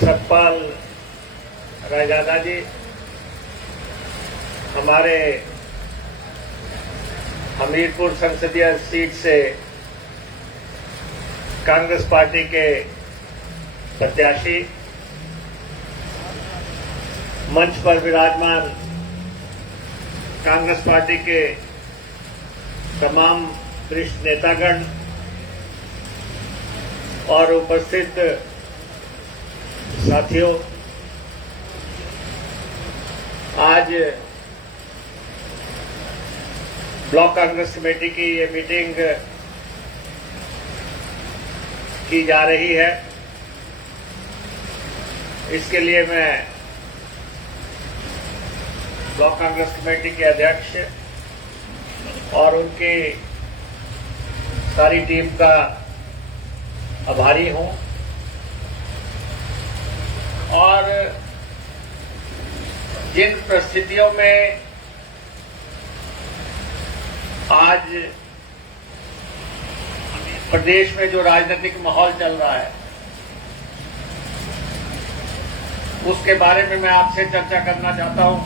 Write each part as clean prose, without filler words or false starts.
सतपाल रायजादा जी हमारे हमीरपुर संसदीय सीट से कांग्रेस पार्टी के प्रत्याशी, मंच पर विराजमान कांग्रेस पार्टी के तमाम वरिष्ठ नेतागण और उपस्थित साथियों, आज ब्लॉक कांग्रेस कमेटी की ये मीटिंग की जा रही है। इसके लिए मैं ब्लॉक कांग्रेस कमेटी के अध्यक्ष और उनकी सारी टीम का आभारी हूं और जिन परिस्थितियों में आज प्रदेश में जो राजनीतिक माहौल चल रहा है उसके बारे में मैं आपसे चर्चा करना चाहता हूं।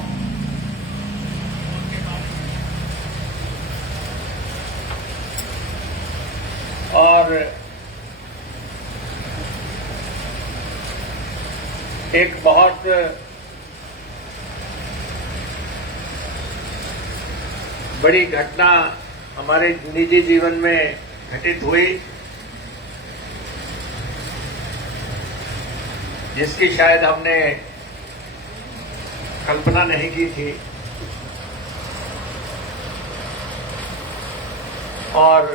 और एक बहुत बड़ी घटना हमारे निजी जीवन में घटित हुई, जिसकी शायद हमने कल्पना नहीं की थी। और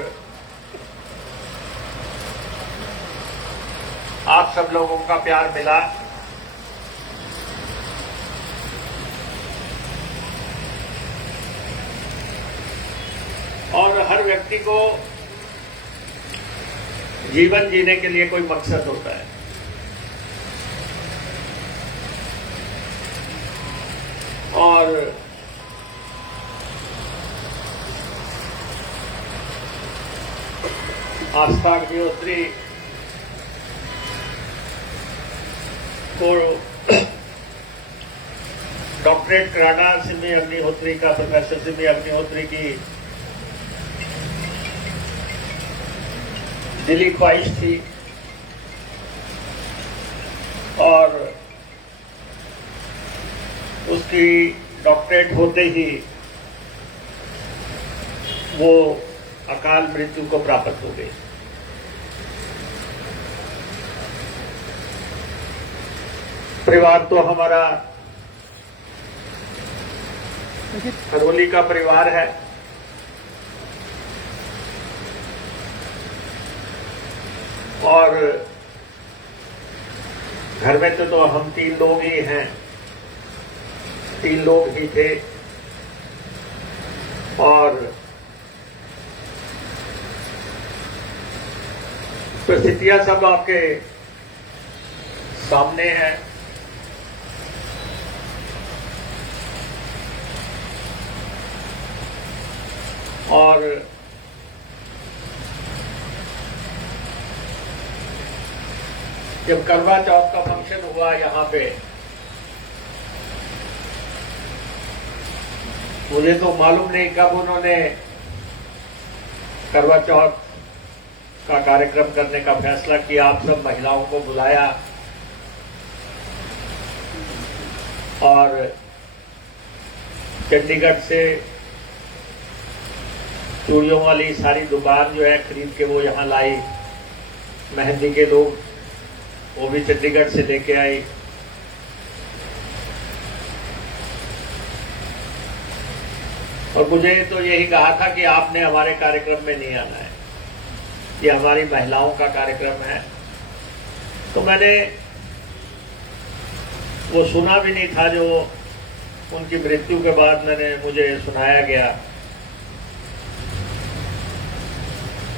आप सब लोगों का प्यार मिला। और हर व्यक्ति को जीवन जीने के लिए कोई मकसद होता है और आस्था अग्निहोत्री को डॉक्टरेट कराना सिमी अग्निहोत्री का, प्रोफेसर सिमी अग्निहोत्री की दिली ख्वाहिश थी और उसकी डॉक्टरेट होते ही वो अकाल मृत्यु को प्राप्त हो गई। परिवार तो हमारा खरोली का परिवार है और घर में तो हम 3 लोग ही हैं, 3 लोग ही थे और परिस्थितियां सब आपके सामने हैं। और जब करवा चौथ का फंक्शन हुआ यहाँ पे, मुझे तो मालूम नहीं कब उन्होंने करवा चौथ का कार्यक्रम करने का फैसला किया। आप सब महिलाओं को बुलाया और चंडीगढ़ से चूड़ियों वाली सारी दुकान जो है खरीद के वो यहाँ लाई। मेहंदी के लोग वो भी चंडीगढ़ से लेके आई। और मुझे तो यही कहा था कि आपने हमारे कार्यक्रम में नहीं आना है, ये हमारी महिलाओं का कार्यक्रम है। तो मैंने वो सुना भी नहीं था जो उनकी मृत्यु के बाद मुझे सुनाया गया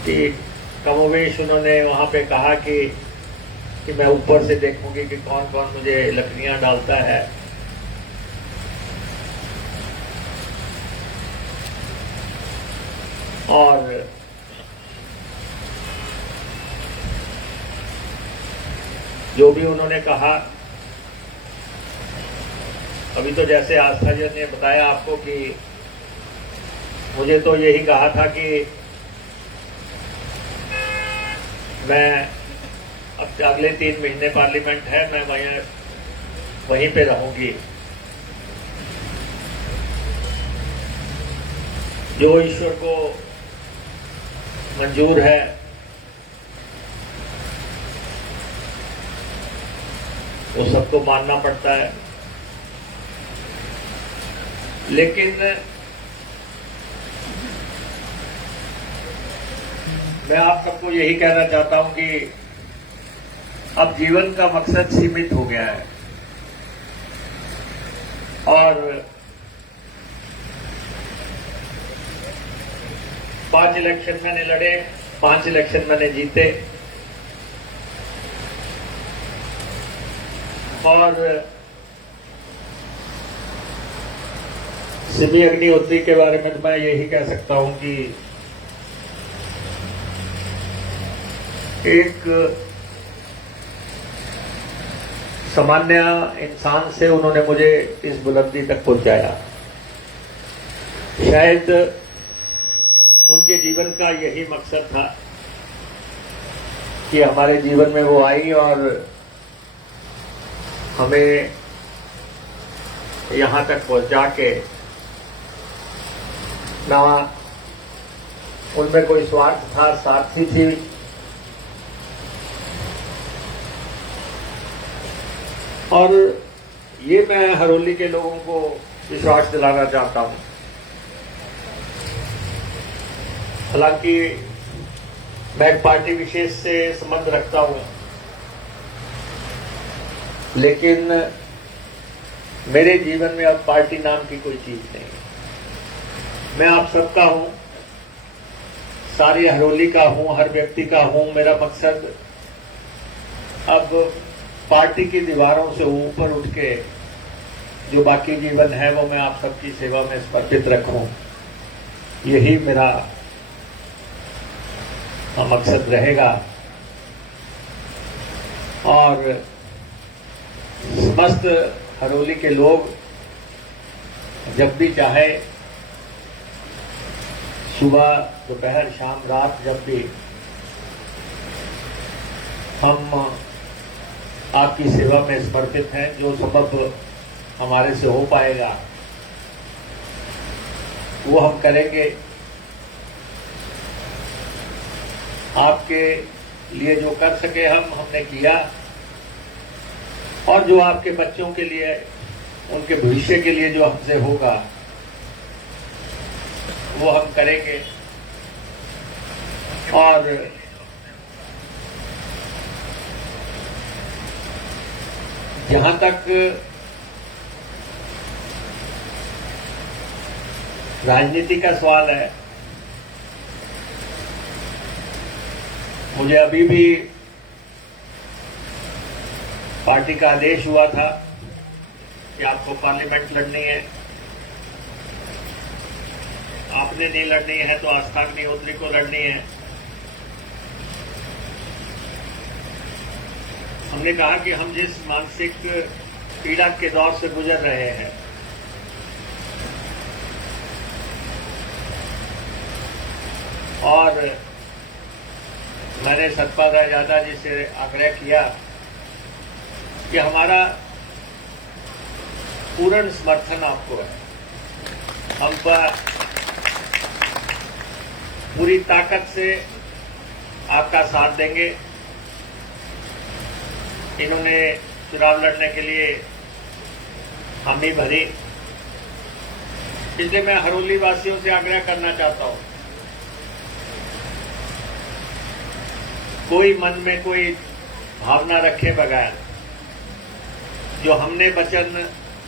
कि कमोवेश उन्होंने वहां पे कहा कि मैं ऊपर से देखूंगी कि कौन कौन मुझे लकड़ियां डालता है। और जो भी उन्होंने कहा, अभी तो जैसे आस्था जी ने बताया आपको कि मुझे तो यही कहा था कि मैं अब अगले 3 महीने पार्लियामेंट है, मैं वहीं पे रहूंगी। जो ईश्वर को मंजूर है वो सबको मानना पड़ता है, लेकिन मैं आप सबको यही कहना चाहता हूं कि अब जीवन का मकसद सीमित हो गया है और 5 इलेक्शन मैंने लड़े, 5 इलेक्शन मैंने जीते और सिमी अग्निहोत्री के बारे में तो मैं यही कह सकता हूं कि एक सामान्य इंसान से उन्होंने मुझे इस बुलंदी तक पहुंचाया। शायद उनके जीवन का यही मकसद था कि हमारे जीवन में वो आई और हमें यहां तक पहुंचा के, ना उनमें कोई स्वार्थ था, साथी थी, और ये मैं हरोली के लोगों को विश्वास दिलाना चाहता हूं। हालांकि मैं एक पार्टी विशेष से संबंध रखता हूं, लेकिन मेरे जीवन में अब पार्टी नाम की कोई चीज नहीं है। मैं आप सबका हूं, सारी हरोली का हूं, हर व्यक्ति का हूं। मेरा मकसद अब पार्टी की दीवारों से ऊपर उठ के जो बाकी जीवन है वो मैं आप सबकी सेवा में समर्पित रखूं, यही मेरा मकसद रहेगा। और समस्त हरोली के लोग जब भी चाहे, सुबह, दोपहर, शाम, रात, जब भी हम आपकी सेवा में समर्पित हैं। जो सबब हमारे से हो पाएगा वो हम करेंगे। आपके लिए जो कर सके हमने किया, और जो आपके बच्चों के लिए, उनके भविष्य के लिए जो हमसे होगा वो हम करेंगे। और जहां तक राजनीति का सवाल है, मुझे अभी भी पार्टी का आदेश हुआ था कि आपको पार्लियामेंट लड़नी है। आपने नहीं लड़नी है तो आस्था अग्निहोत्री को लड़नी है। हमने कहा कि हम जिस मानसिक पीड़ा के दौर से गुजर रहे हैं, और मैंने सतपाल रायजादा जी से आग्रह किया कि हमारा पूर्ण समर्थन आपको है, हम पर पूरी ताकत से आपका साथ देंगे। इन्होंने चुनाव लड़ने के लिए हामी भरी, इसलिए मैं हरोली वासियों से आग्रह करना चाहता हूं, कोई मन में कोई भावना रखे बगैर जो हमने वचन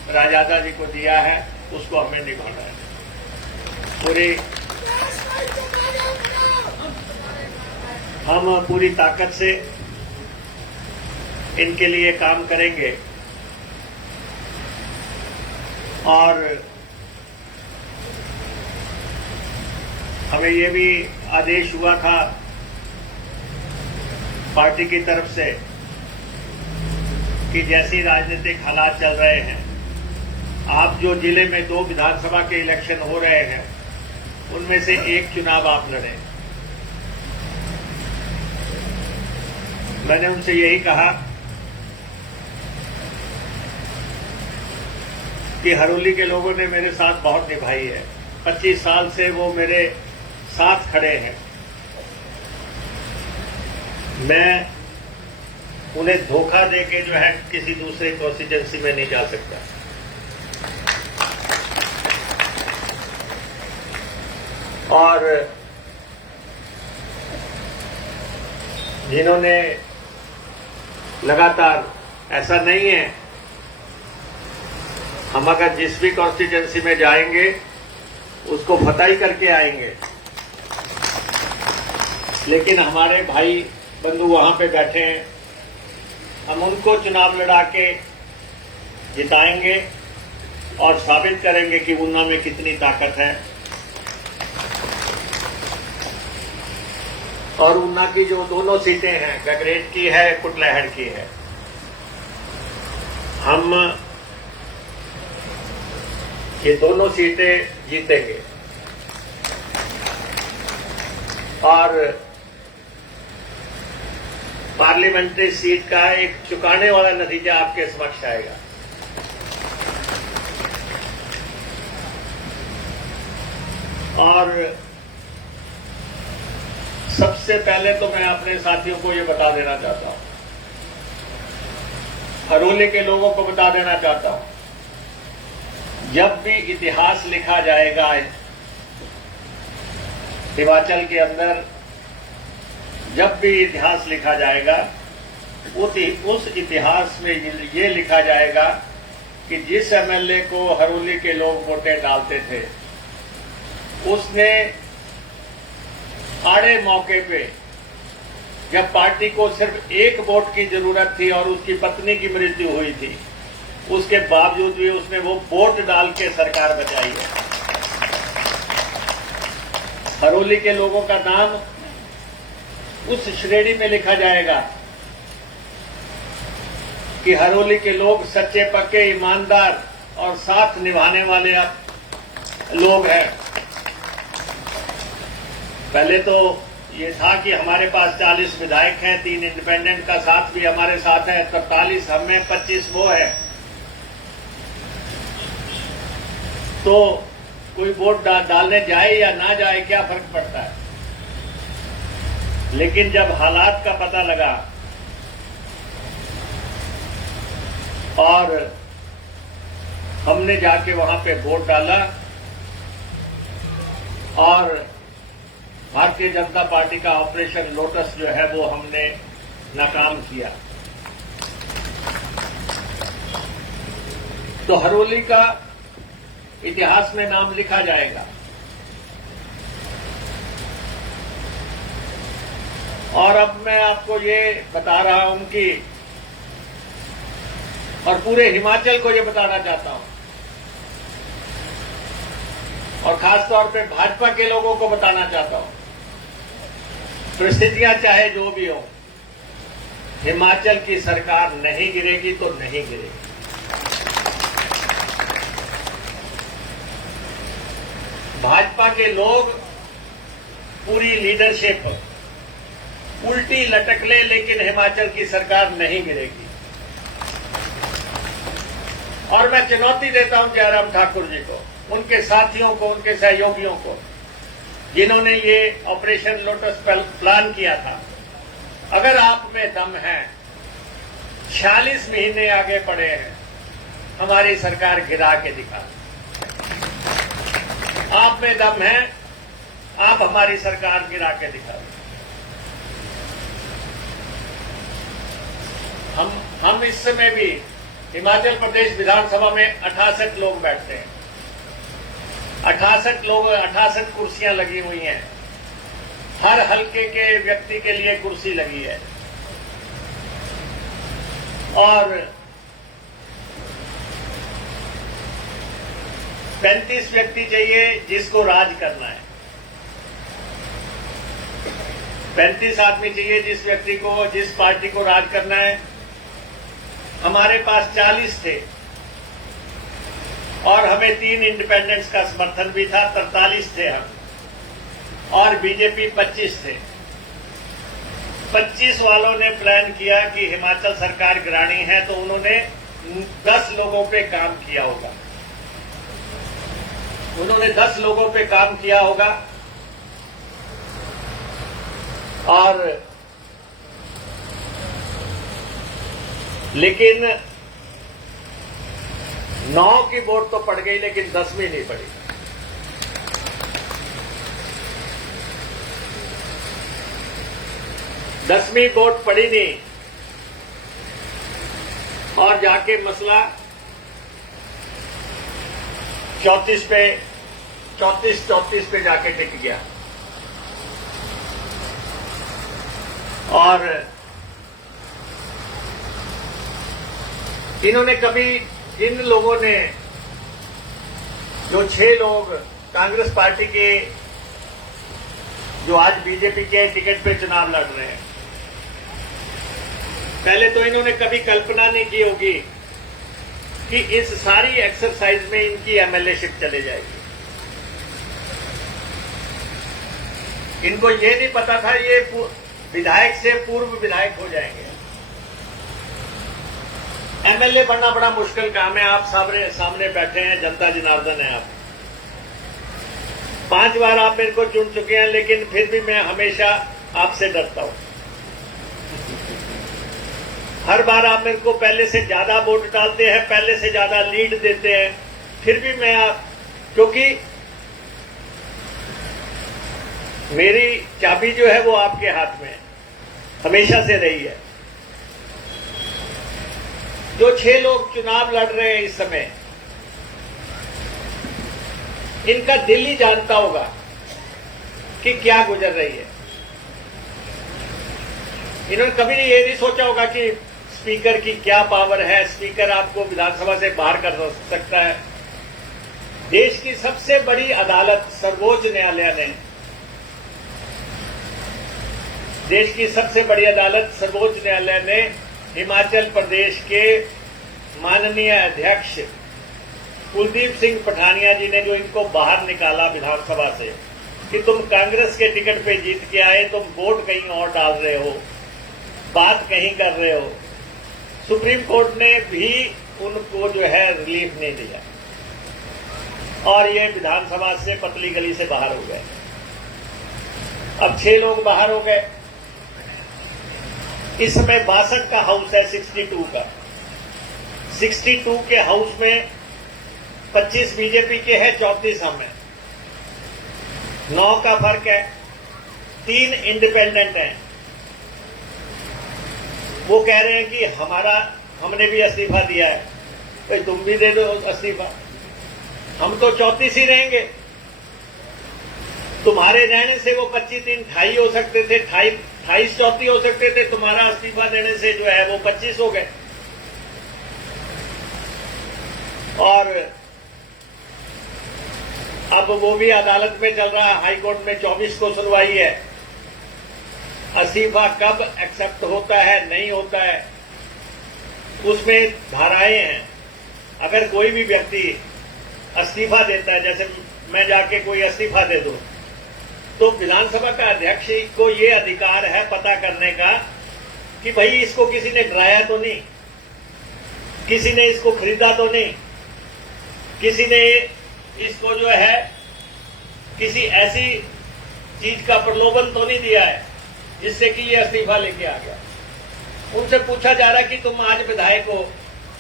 रायजादा जी को दिया है उसको हमें निभाना है। हम पूरी ताकत से इनके लिए काम करेंगे। और हमें ये भी आदेश हुआ था पार्टी की तरफ से कि जैसे राजनीतिक हालात चल रहे हैं, आप जो जिले में 2 विधानसभा के इलेक्शन हो रहे हैं, उनमें से एक चुनाव आप लड़े। मैंने उनसे यही कहा कि हरोली के लोगों ने मेरे साथ बहुत निभाई है। 25 साल से वो मेरे साथ खड़े हैं। मैं उन्हें धोखा देके जो है किसी दूसरे कॉन्स्टिट्यूएंसी में नहीं जा सकता। और जिन्होंने लगातार, ऐसा नहीं है, हम अगर जिस भी कॉन्स्टिट्यूएंसी में जाएंगे उसको फतह ही करके आएंगे, लेकिन हमारे भाई बंधु वहां पे बैठे हैं, हम उनको चुनाव लड़ा के जिताएंगे और साबित करेंगे कि ऊना में कितनी ताकत है। और ऊना की जो दोनों सीटें हैं, गगरेट की है, कुटलैहड़ की है, हम ये दोनों सीटें जीतेंगे और पार्लियामेंट्री सीट का एक चुकाने वाला नतीजा आपके समक्ष आएगा। और सबसे पहले तो मैं अपने साथियों को ये बता देना चाहता हूं, हरोली के लोगों को बता देना चाहता हूं, जब भी इतिहास लिखा जाएगा हिमाचल के अंदर, जब भी इतिहास लिखा जाएगा, उस इतिहास में ये लिखा जाएगा कि जिस एमएलए को हरोली के लोग वोटें डालते थे, उसने आड़े मौके पे, जब पार्टी को सिर्फ एक वोट की जरूरत थी और उसकी पत्नी की मृत्यु हुई थी, उसके बावजूद भी उसने वो वोट डाल के सरकार बचाई है। हरोली के लोगों का नाम उस श्रेणी में लिखा जाएगा कि हरोली के लोग सच्चे पक्के, ईमानदार और साथ निभाने वाले लोग हैं। पहले तो ये था कि हमारे पास 40 विधायक हैं, 3 इंडिपेंडेंट का साथ भी हमारे साथ है, 43 हम में, 25 वो है, तो कोई वोट डालने जाए या ना जाए क्या फर्क पड़ता है। लेकिन जब हालात का पता लगा और हमने जाके वहां पे वोट डाला और भारतीय जनता पार्टी का ऑपरेशन लोटस जो है वो हमने नाकाम किया, तो हरोली का इतिहास में नाम लिखा जाएगा। और अब मैं आपको ये बता रहा हूं कि, और पूरे हिमाचल को ये बताना चाहता हूं, और खासतौर पे भाजपा के लोगों को बताना चाहता हूं, परिस्थितियां चाहे जो भी हो, हिमाचल की सरकार नहीं गिरेगी तो नहीं गिरेगी। भाजपा के लोग, पूरी लीडरशिप उल्टी लटक ले, लेकिन हिमाचल की सरकार नहीं गिरेगी। और मैं चुनौती देता हूं जयराम ठाकुर जी को, उनके साथियों को, उनके सहयोगियों को, जिन्होंने ये ऑपरेशन लोटस प्लान किया था। अगर आप में दम है, 46 महीने आगे पड़े हैं, हमारी सरकार गिरा के दिखा। आप में दम है, आप हमारी सरकार गिरा के दिखा। हम इस समय भी हिमाचल प्रदेश विधानसभा में 68 लोग बैठते हैं, 68 कुर्सियां लगी हुई हैं, हर हलके के व्यक्ति के लिए कुर्सी लगी है, और 35 व्यक्ति चाहिए जिसको राज करना है। 35 आदमी चाहिए जिस व्यक्ति को, जिस पार्टी को राज करना है, हमारे पास 40 थे और हमें 3 इंडिपेंडेंट्स का समर्थन भी था, 43 थे हम, और बीजेपी 25 थे। 25 वालों ने प्लान किया कि हिमाचल सरकार गिरानी है, तो उन्होंने 10 लोगों पे काम किया होगा। उन्होंने 10 लोगों पे काम किया होगा और लेकिन 9 की वोट तो पड़ गई, लेकिन 10वीं नहीं पड़ी। दसवीं वोट पड़ी नहीं और जाके मसला 34 पे जाके टिक गया। और इन्होंने कभी, इन लोगों ने, जो 6 लोग कांग्रेस पार्टी के जो आज बीजेपी के टिकट पे चुनाव लड़ रहे हैं, पहले तो इन्होंने कभी कल्पना नहीं की होगी कि इस सारी एक्सरसाइज में इनकी एमएलएशिप चले जाएगी। इनको ये नहीं पता था ये विधायक से पूर्व विधायक हो जाएंगे। एमएलए बनना बड़ा मुश्किल काम है। आप सामने बैठे हैं, जनता जनार्दन है आप। 5 बार आप मेरे को चुन चुके हैं, लेकिन फिर भी मैं हमेशा आपसे डरता हूं। हर बार आप मेरे को पहले से ज्यादा वोट डालते हैं, पहले से ज्यादा लीड देते हैं, फिर भी मैं क्योंकि मेरी चाबी जो है वो आपके हाथ में हमेशा से रही है। जो 6 लोग चुनाव लड़ रहे हैं इस समय, इनका दिल ही जानता होगा कि क्या गुजर रही है। इन्होंने कभी ये नहीं सोचा होगा कि स्पीकर की क्या पावर है, स्पीकर आपको विधानसभा से बाहर कर सकता है। देश की सबसे बड़ी अदालत सर्वोच्च न्यायालय ने, देश की सबसे बड़ी अदालत सर्वोच्च न्यायालय ने हिमाचल प्रदेश के माननीय अध्यक्ष कुलदीप सिंह पठानिया जी ने जो इनको बाहर निकाला विधानसभा से कि तुम कांग्रेस के टिकट पे जीत के आए, तुम वोट कहीं और डाल रहे हो, बात कहीं कर रहे हो, सुप्रीम कोर्ट ने भी उनको जो है रिलीफ नहीं दिया और ये विधानसभा से पतली गली से बाहर हो गए। अब 6 लोग बाहर हो गए। इस समय 62 का हाउस है, 62 का। 62 के हाउस में 25 बीजेपी के हैं, 34 हम हैं। 9 का फर्क है, 3 इंडिपेंडेंट हैं। वो कह रहे हैं कि हमने भी इस्तीफा दिया है, तो तुम भी दे दो इस्तीफा, हम तो 34 ही रहेंगे। तुम्हारे रहने से वो 25 दिन 28 हो सकते थे, 28 34 हो सकते थे। तुम्हारा इस्तीफा देने से जो है वो 25 हो गए। और अब वो भी अदालत में चल रहा है, हाईकोर्ट में 24 को सुनवाई है। इस्तीफा कब एक्सेप्ट होता है, नहीं होता है, उसमें धाराएं हैं। अगर कोई भी व्यक्ति इस्तीफा देता है, जैसे मैं जाके कोई इस्तीफा दे दूं, तो विधानसभा का अध्यक्ष को ये अधिकार है पता करने का कि भाई इसको किसी ने डराया तो नहीं, किसी ने इसको खरीदा तो नहीं, किसी ने इसको जो है किसी ऐसी चीज का प्रलोभन तो नहीं दिया है जिससे कि ये इस्तीफा लेके आ गया। उनसे पूछा जा रहा है कि तुम आज विधायक हो,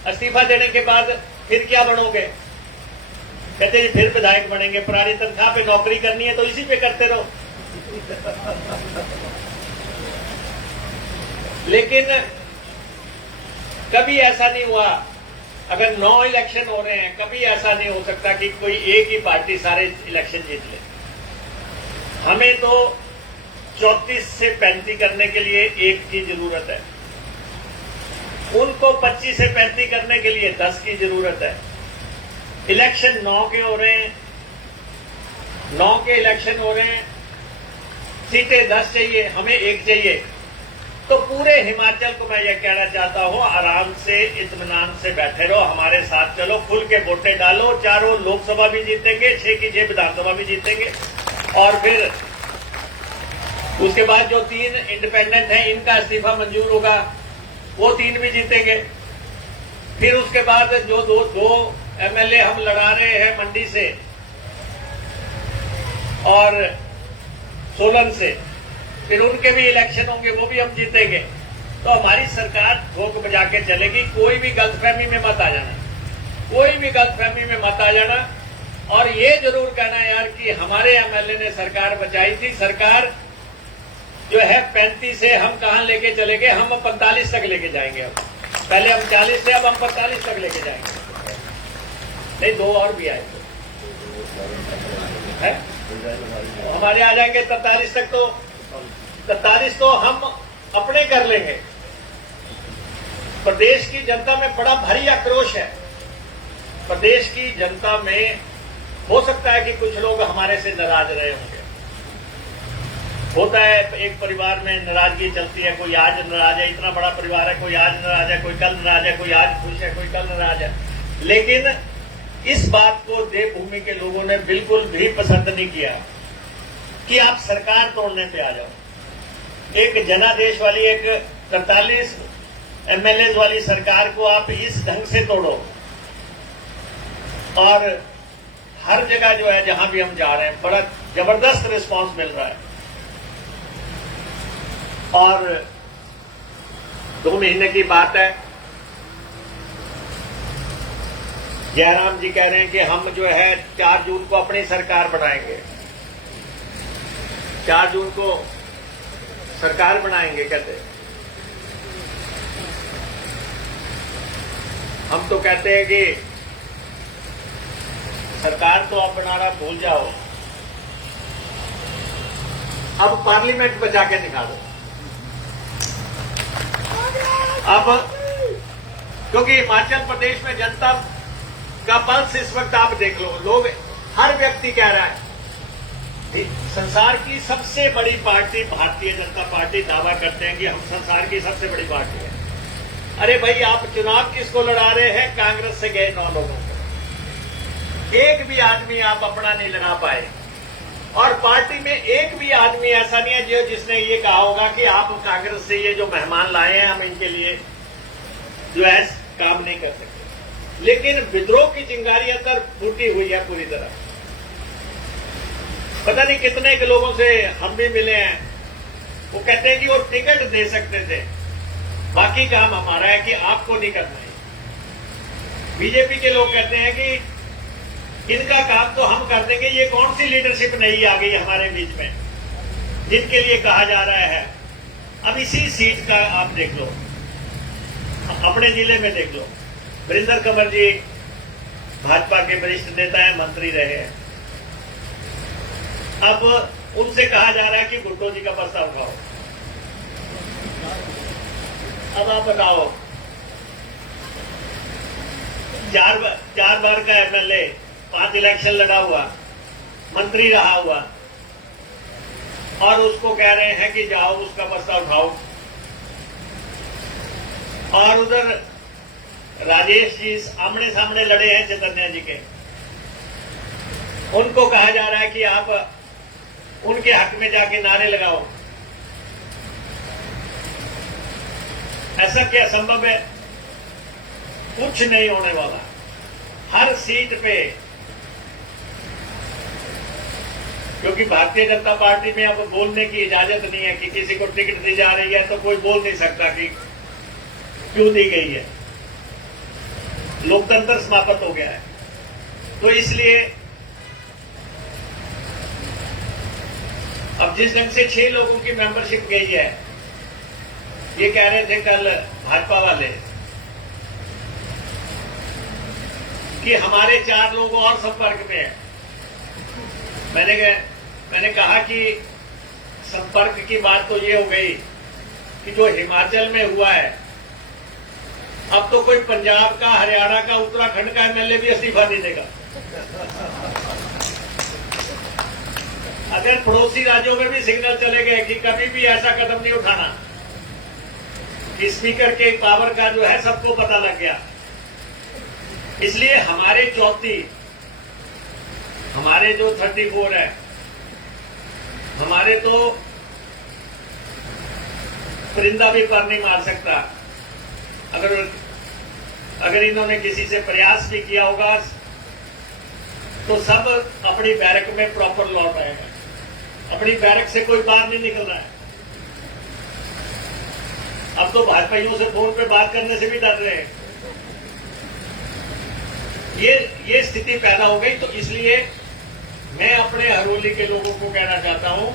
इस्तीफा देने के बाद फिर क्या बनोगे? कहते जी फिर विधायक बनेंगे, पुरानी तनख्वाह पे नौकरी करनी है तो इसी पे करते रहो। लेकिन कभी ऐसा नहीं हुआ, अगर 9 इलेक्शन हो रहे हैं, कभी ऐसा नहीं हो सकता कि कोई एक ही पार्टी सारे इलेक्शन जीत ले। हमें तो 34 से 35 करने के लिए 1 की जरूरत है, उनको 25 से 35 करने के लिए 10 की जरूरत है। इलेक्शन 9 के हो रहे हैं, 9 के इलेक्शन हो रहे हैं, सीटें 10 चाहिए, हमें 1 चाहिए। तो पूरे हिमाचल को मैं ये कहना चाहता हूं, आराम से इत्मीनान से बैठे रहो, हमारे साथ चलो, खुल के वोटें डालो, चारों लोकसभा भी जीतेंगे, 6 की 6 विधानसभा भी जीतेंगे, और फिर उसके बाद जो 3 इंडिपेंडेंट हैं इनका इस्तीफा मंजूर होगा, वो 3 भी जीतेंगे। फिर उसके बाद जो दो एमएलए हम लड़ा रहे हैं मंडी से और सोलन से, फिर उनके भी इलेक्शन होंगे, वो भी हम जीतेंगे। तो हमारी सरकार ठोक बजा के चलेगी। कोई भी गलतफहमी में मत आ जाना, कोई भी गलतफहमी में मत आ जाना। और ये जरूर कहना यार कि हमारे एमएलए ने सरकार बचाई थी। सरकार जो है 35 से हम कहां लेके चले गए, हम 45 तक लेके जाएंगे। अब पहले हम 40 थे, अब हम 45 तक लेके जाएंगे। नहीं, 2 और भी आए है? हमारे आ जाएंगे 43 तक, तो 43 तो हम अपने कर लेंगे। प्रदेश की जनता में बड़ा भारी आक्रोश है। प्रदेश की जनता में हो सकता है कि कुछ लोग हमारे से नाराज रहे होंगे, होता है एक परिवार में नाराजगी चलती है, कोई आज नाराज है, इतना बड़ा परिवार है, कोई आज नाराज है, कोई कल नाराज है, कोई आज खुश है, कोई कल नाराज है। लेकिन इस बात को देवभूमि के लोगों ने बिल्कुल भी पसंद नहीं किया कि आप सरकार तोड़ने पे आ जाओ। एक जनादेश वाली, एक 43 एमएलए वाली सरकार को आप इस ढंग से तोड़ो। और हर जगह जो है, जहां भी हम जा रहे हैं, बड़ा जबरदस्त रिस्पांस मिल रहा है। और 2 महीने की बात है, जयराम जी कह रहे हैं कि हम जो है 4 जून को अपनी सरकार बनाएंगे, 4 जून को सरकार बनाएंगे कहते। हम तो कहते हैं कि सरकार तो आप बनाना भूल जाओ, अब पार्लियामेंट बचा के दिखा दो। अब क्योंकि हिमाचल प्रदेश में जनता का पल्स इस वक्त आप देख लो, लोग, हर व्यक्ति कह रहा है संसार की सबसे बड़ी पार्टी भारतीय जनता पार्टी दावा करते हैं कि हम संसार की सबसे बड़ी पार्टी है। अरे भाई, आप चुनाव किसको लड़ा रहे हैं? कांग्रेस से गए 9 लोगों को, एक भी आदमी आप अपना नहीं लड़ा पाए। और पार्टी में एक भी आदमी ऐसा नहीं है जिसने ये कहा होगा कि आप कांग्रेस से ये जो मेहमान लाए हैं, हम इनके लिए जो है काम नहीं कर सकते। लेकिन विद्रोह की चिंगारी अंदर फूटी हुई है पूरी तरह। पता नहीं कितने के लोगों से हम भी मिले हैं, वो कहते हैं कि वो टिकट दे सकते थे, बाकी काम हमारा है कि आपको नहीं करना है। बीजेपी के लोग कहते हैं कि इनका काम तो हम कर देंगे। ये कौन सी लीडरशिप नहीं आ गई हमारे बीच में जिनके लिए कहा जा रहा है। अब इसी सीट का आप देख लो, अपने जिले में देख लो, वीरेंद्र कंवर जी भाजपा के वरिष्ठ नेता हैं, मंत्री रहे हैं। अब उनसे कहा जा रहा है कि भुट्टो जी का प्रस्ताव उठाओ। अब आप बताओ, 4 बार का एमएलए, 5 इलेक्शन लड़ा हुआ, मंत्री रहा हुआ, और उसको कह रहे हैं कि जाओ उसका प्रस्ताव उठाओ। और उधर राजेश जी आमने सामने लड़े हैं चैतन्य जी के, उनको कहा जा रहा है कि आप उनके हक में जाके नारे लगाओ। ऐसा क्या संभव है? कुछ नहीं होने वाला। हर सीट पे, क्योंकि भारतीय जनता पार्टी में अब बोलने की इजाजत नहीं है कि किसी को टिकट दी जा रही है तो कोई बोल नहीं सकता कि क्यों दी गई है। लोकतंत्र समाप्त हो गया है। तो इसलिए अब जिस ढंग से 6 लोगों की मेंबरशिप गई है, ये कह रहे थे कल भाजपा वाले कि हमारे 4 लोग और संपर्क में हैं। मैंने कहा कि संपर्क की बात तो ये हो गई कि जो हिमाचल में हुआ है, अब तो कोई पंजाब का, हरियाणा का, उत्तराखंड का एमएलए भी इस्तीफा नहीं देगा। अगर पड़ोसी राज्यों में भी सिग्नल चले गए कि कभी भी ऐसा कदम नहीं उठाना, कि स्पीकर के पावर का जो है सबको पता लग गया। इसलिए हमारे जो 34 है, हमारे तो परिंदा भी पर नहीं मार सकता। अगर इन्होंने किसी से प्रयास भी किया होगा तो सब अपनी बैरक में प्रॉपर लौट आएगा। अपनी बैरक से कोई बाहर नहीं निकल रहा है। अब तो भाजपाइयों से फोन पे बात करने से भी डर रहे हैं। ये स्थिति पैदा हो गई। तो इसलिए मैं अपने हरोली के लोगों को कहना चाहता हूं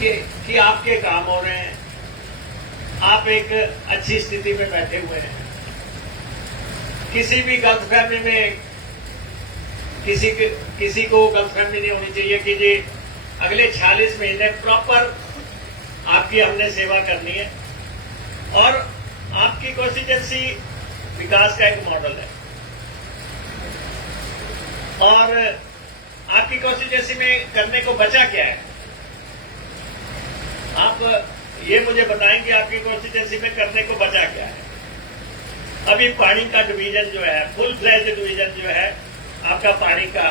कि आपके काम हो रहे हैं, आप एक अच्छी स्थिति में बैठे हुए हैं। किसी भी गलतफहमी में किसी को गलतफहमी नहीं होनी चाहिए कि जी अगले 46 महीने प्रॉपर आपकी हमने सेवा करनी है। और आपकी कॉन्स्टिट्यूएंसी विकास का एक मॉडल है। और आपकी कॉन्स्टिट्यूएंसी में करने को बचा क्या है? आप ये मुझे बताएं कि आपकी कॉन्स्टिट्यूएंसी में करने को बचा क्या है? अभी पानी का डिवीजन जो है, फुल फ्लैज डिवीजन जो है आपका पानी का,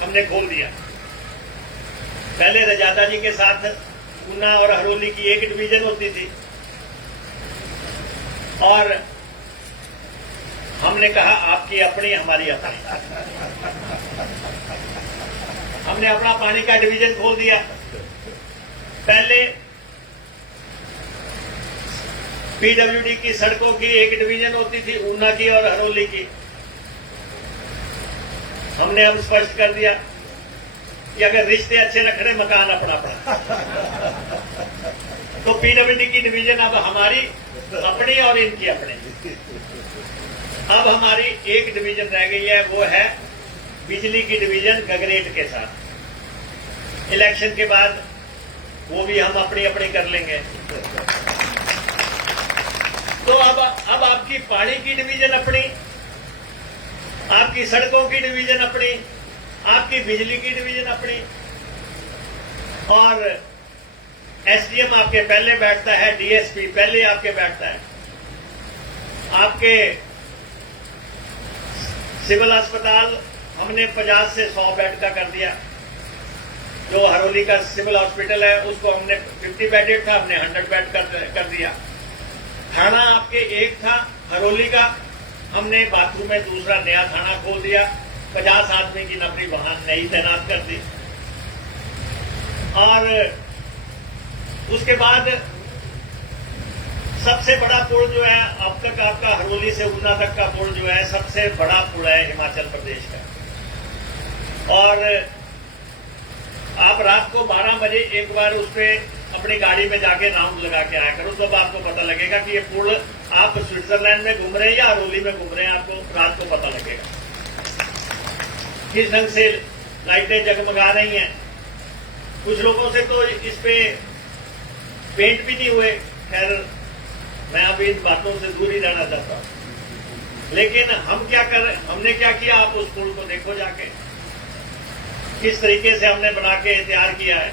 हमने खोल दिया। पहले रजादा जी के साथ ऊना और हरोली की एक डिवीजन होती थी और हमने कहा आपकी अपनी, हमारी अपनी। हमने अपना पानी का डिवीजन खोल दिया। पहले पीडब्ल्यूडी की सड़कों की एक डिवीजन होती थी, ऊना की और हरोली की। हमने अब स्पष्ट कर दिया कि अगर रिश्ते अच्छे न खड़े, मकान अपना अपना। तो पीडब्ल्यूडी की डिवीजन अब हमारी अपनी और इनकी अपनी। अब हमारी एक डिवीजन रह गई है, वो है बिजली की डिवीजन गगरेट के साथ। इलेक्शन के बाद वो भी हम अपनी अपनी कर लेंगे। तो अब आपकी पानी की डिवीजन अपनी, आपकी सड़कों की डिवीजन अपनी, आपकी बिजली की डिवीजन अपनी। और एसडीएम आपके पहले बैठता है, डीएसपी पहले आपके बैठता है। आपके सिविल अस्पताल हमने 50 से 100 बेड का कर दिया। जो हरोली का सिविल हॉस्पिटल है उसको हमने 50 बेडेड था, हमने 100 बेड कर दिया। थाना आपके एक था हरोली का, हमने बाथरूम में दूसरा नया थाना खोल दिया। 50 आदमी की नौकरी वहां नई तैनात कर दी। और उसके बाद सबसे बड़ा पुल जो है अब तक आपका हरोली से ऊना तक का पुल जो है सबसे बड़ा पुल है हिमाचल प्रदेश का। और आप रात को 12 बजे एक बार उस पर अपनी गाड़ी में जाके राउंड लगा के आया करो, तब आपको पता लगेगा कि ये पुल आप स्विट्जरलैंड में घूम रहे हैं या हरोली में घूम रहे हैं। आपको रात को पता लगेगा किस ढंग से लाइटें जगमगा रही हैं। कुछ लोगों से तो इस पे पेंट भी नहीं हुए। खैर, मैं अभी इन बातों से दूर ही रहना चाहता हूं। लेकिन हमने क्या किया, आप उस पुल को देखो जाके, किस तरीके से हमने बना के तैयार किया है।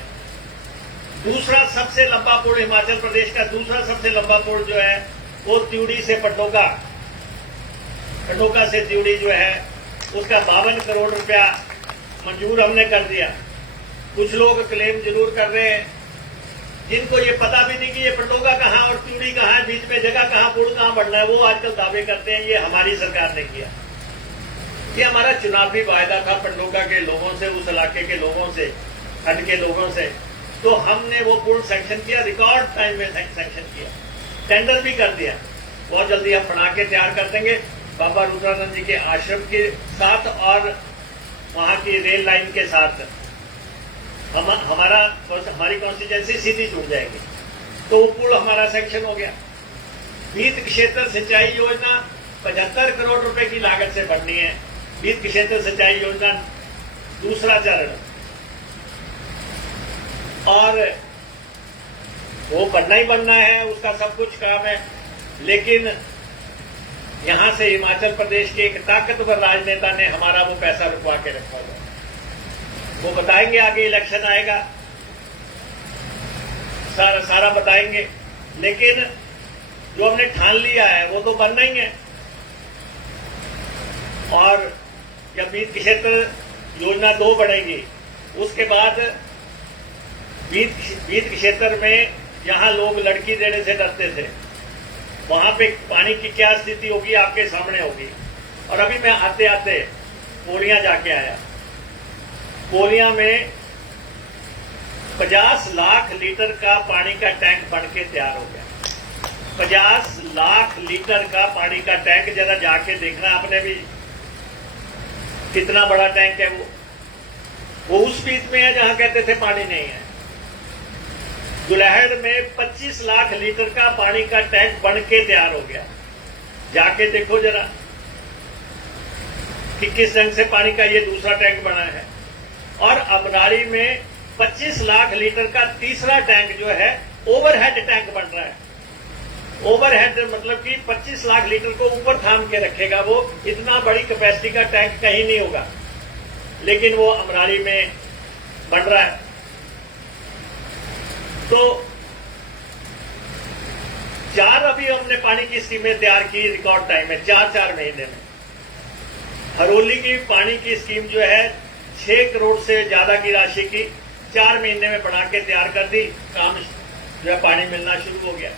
दूसरा सबसे लंबा पुल हिमाचल प्रदेश का, दूसरा सबसे लंबा पुल जो है वो त्यूड़ी से पटोका से त्यूड़ी जो है उसका 52 करोड़ रुपया मंजूर हमने कर दिया। कुछ लोग क्लेम जरूर कर रहे हैं जिनको ये पता भी नहीं कि ये पटोका कहां और त्यूड़ी कहां है, बीच में जगह कहां, पुल कहां बढ़ना है, वो आजकल दावे करते हैं। ये हमारी सरकार ने किया। ये हमारा चुनावी वायदा था पंडोका के लोगों से, उस इलाके के लोगों से, खंड के लोगों से। तो हमने वो पुल सैंक्शन किया, रिकॉर्ड टाइम में सैंक्शन किया, टेंडर भी कर दिया। बहुत जल्दी हम बना के तैयार कर देंगे बाबा रुद्रानंद जी के आश्रम के साथ और वहां की रेल लाइन के साथ। हमारी कॉन्स्टिट्यूएंसी सीधी जुड़ जाएगी। तो वो पुल हमारा सैंक्शन हो गया। बीत क्षेत्र सिंचाई योजना 75 करोड़ रुपए की लागत से बननी है। बीत क्षेत्र सिंचाई योजना दूसरा चरण, और वो बनना ही बनना है, उसका सब कुछ काम है। लेकिन यहां से हिमाचल प्रदेश के एक ताकतवर राजनेता ने हमारा वो पैसा रुकवा के रखा हुआ। वो बताएंगे, आगे इलेक्शन आएगा, सारा बताएंगे। लेकिन जो हमने ठान लिया है वो तो बनना ही है। और जब वित्त क्षेत्र योजना 2 बनेगी, उसके बाद वित्त क्षेत्र में जहां लोग लड़की देने से डरते थे, वहां पे पानी की क्या स्थिति होगी आपके सामने होगी। और अभी मैं आते आते कोलियां जाके आया। कोलियां में 50 लाख लीटर का पानी का टैंक बन के तैयार हो गया। 50 लाख लीटर का पानी का टैंक, जरा जाके देखना आपने भी कितना बड़ा टैंक है। वो उस बीच में है जहां कहते थे पानी नहीं है। दुल्हड़ में 25 लाख लीटर का पानी का टैंक बन के तैयार हो गया। जाके देखो जरा कि किस ढंग से पानी का ये दूसरा टैंक बना है। और अमराड़ी में 25 लाख लीटर का तीसरा टैंक जो है ओवरहेड टैंक बन रहा है। ओवरहेड मतलब कि 25 लाख लीटर को ऊपर थाम के रखेगा। वो इतना बड़ी कैपेसिटी का टैंक कहीं नहीं होगा, लेकिन वो अमराड़ी में बन रहा है। तो 4 अभी हमने पानी की स्कीमें तैयार की रिकॉर्ड टाइम में, 4 महीने में। हरोली की पानी की स्कीम जो है 6 करोड़ से ज्यादा की राशि की 4 महीने में बना के तैयार कर दी। काम जो है पानी मिलना शुरू हो गया।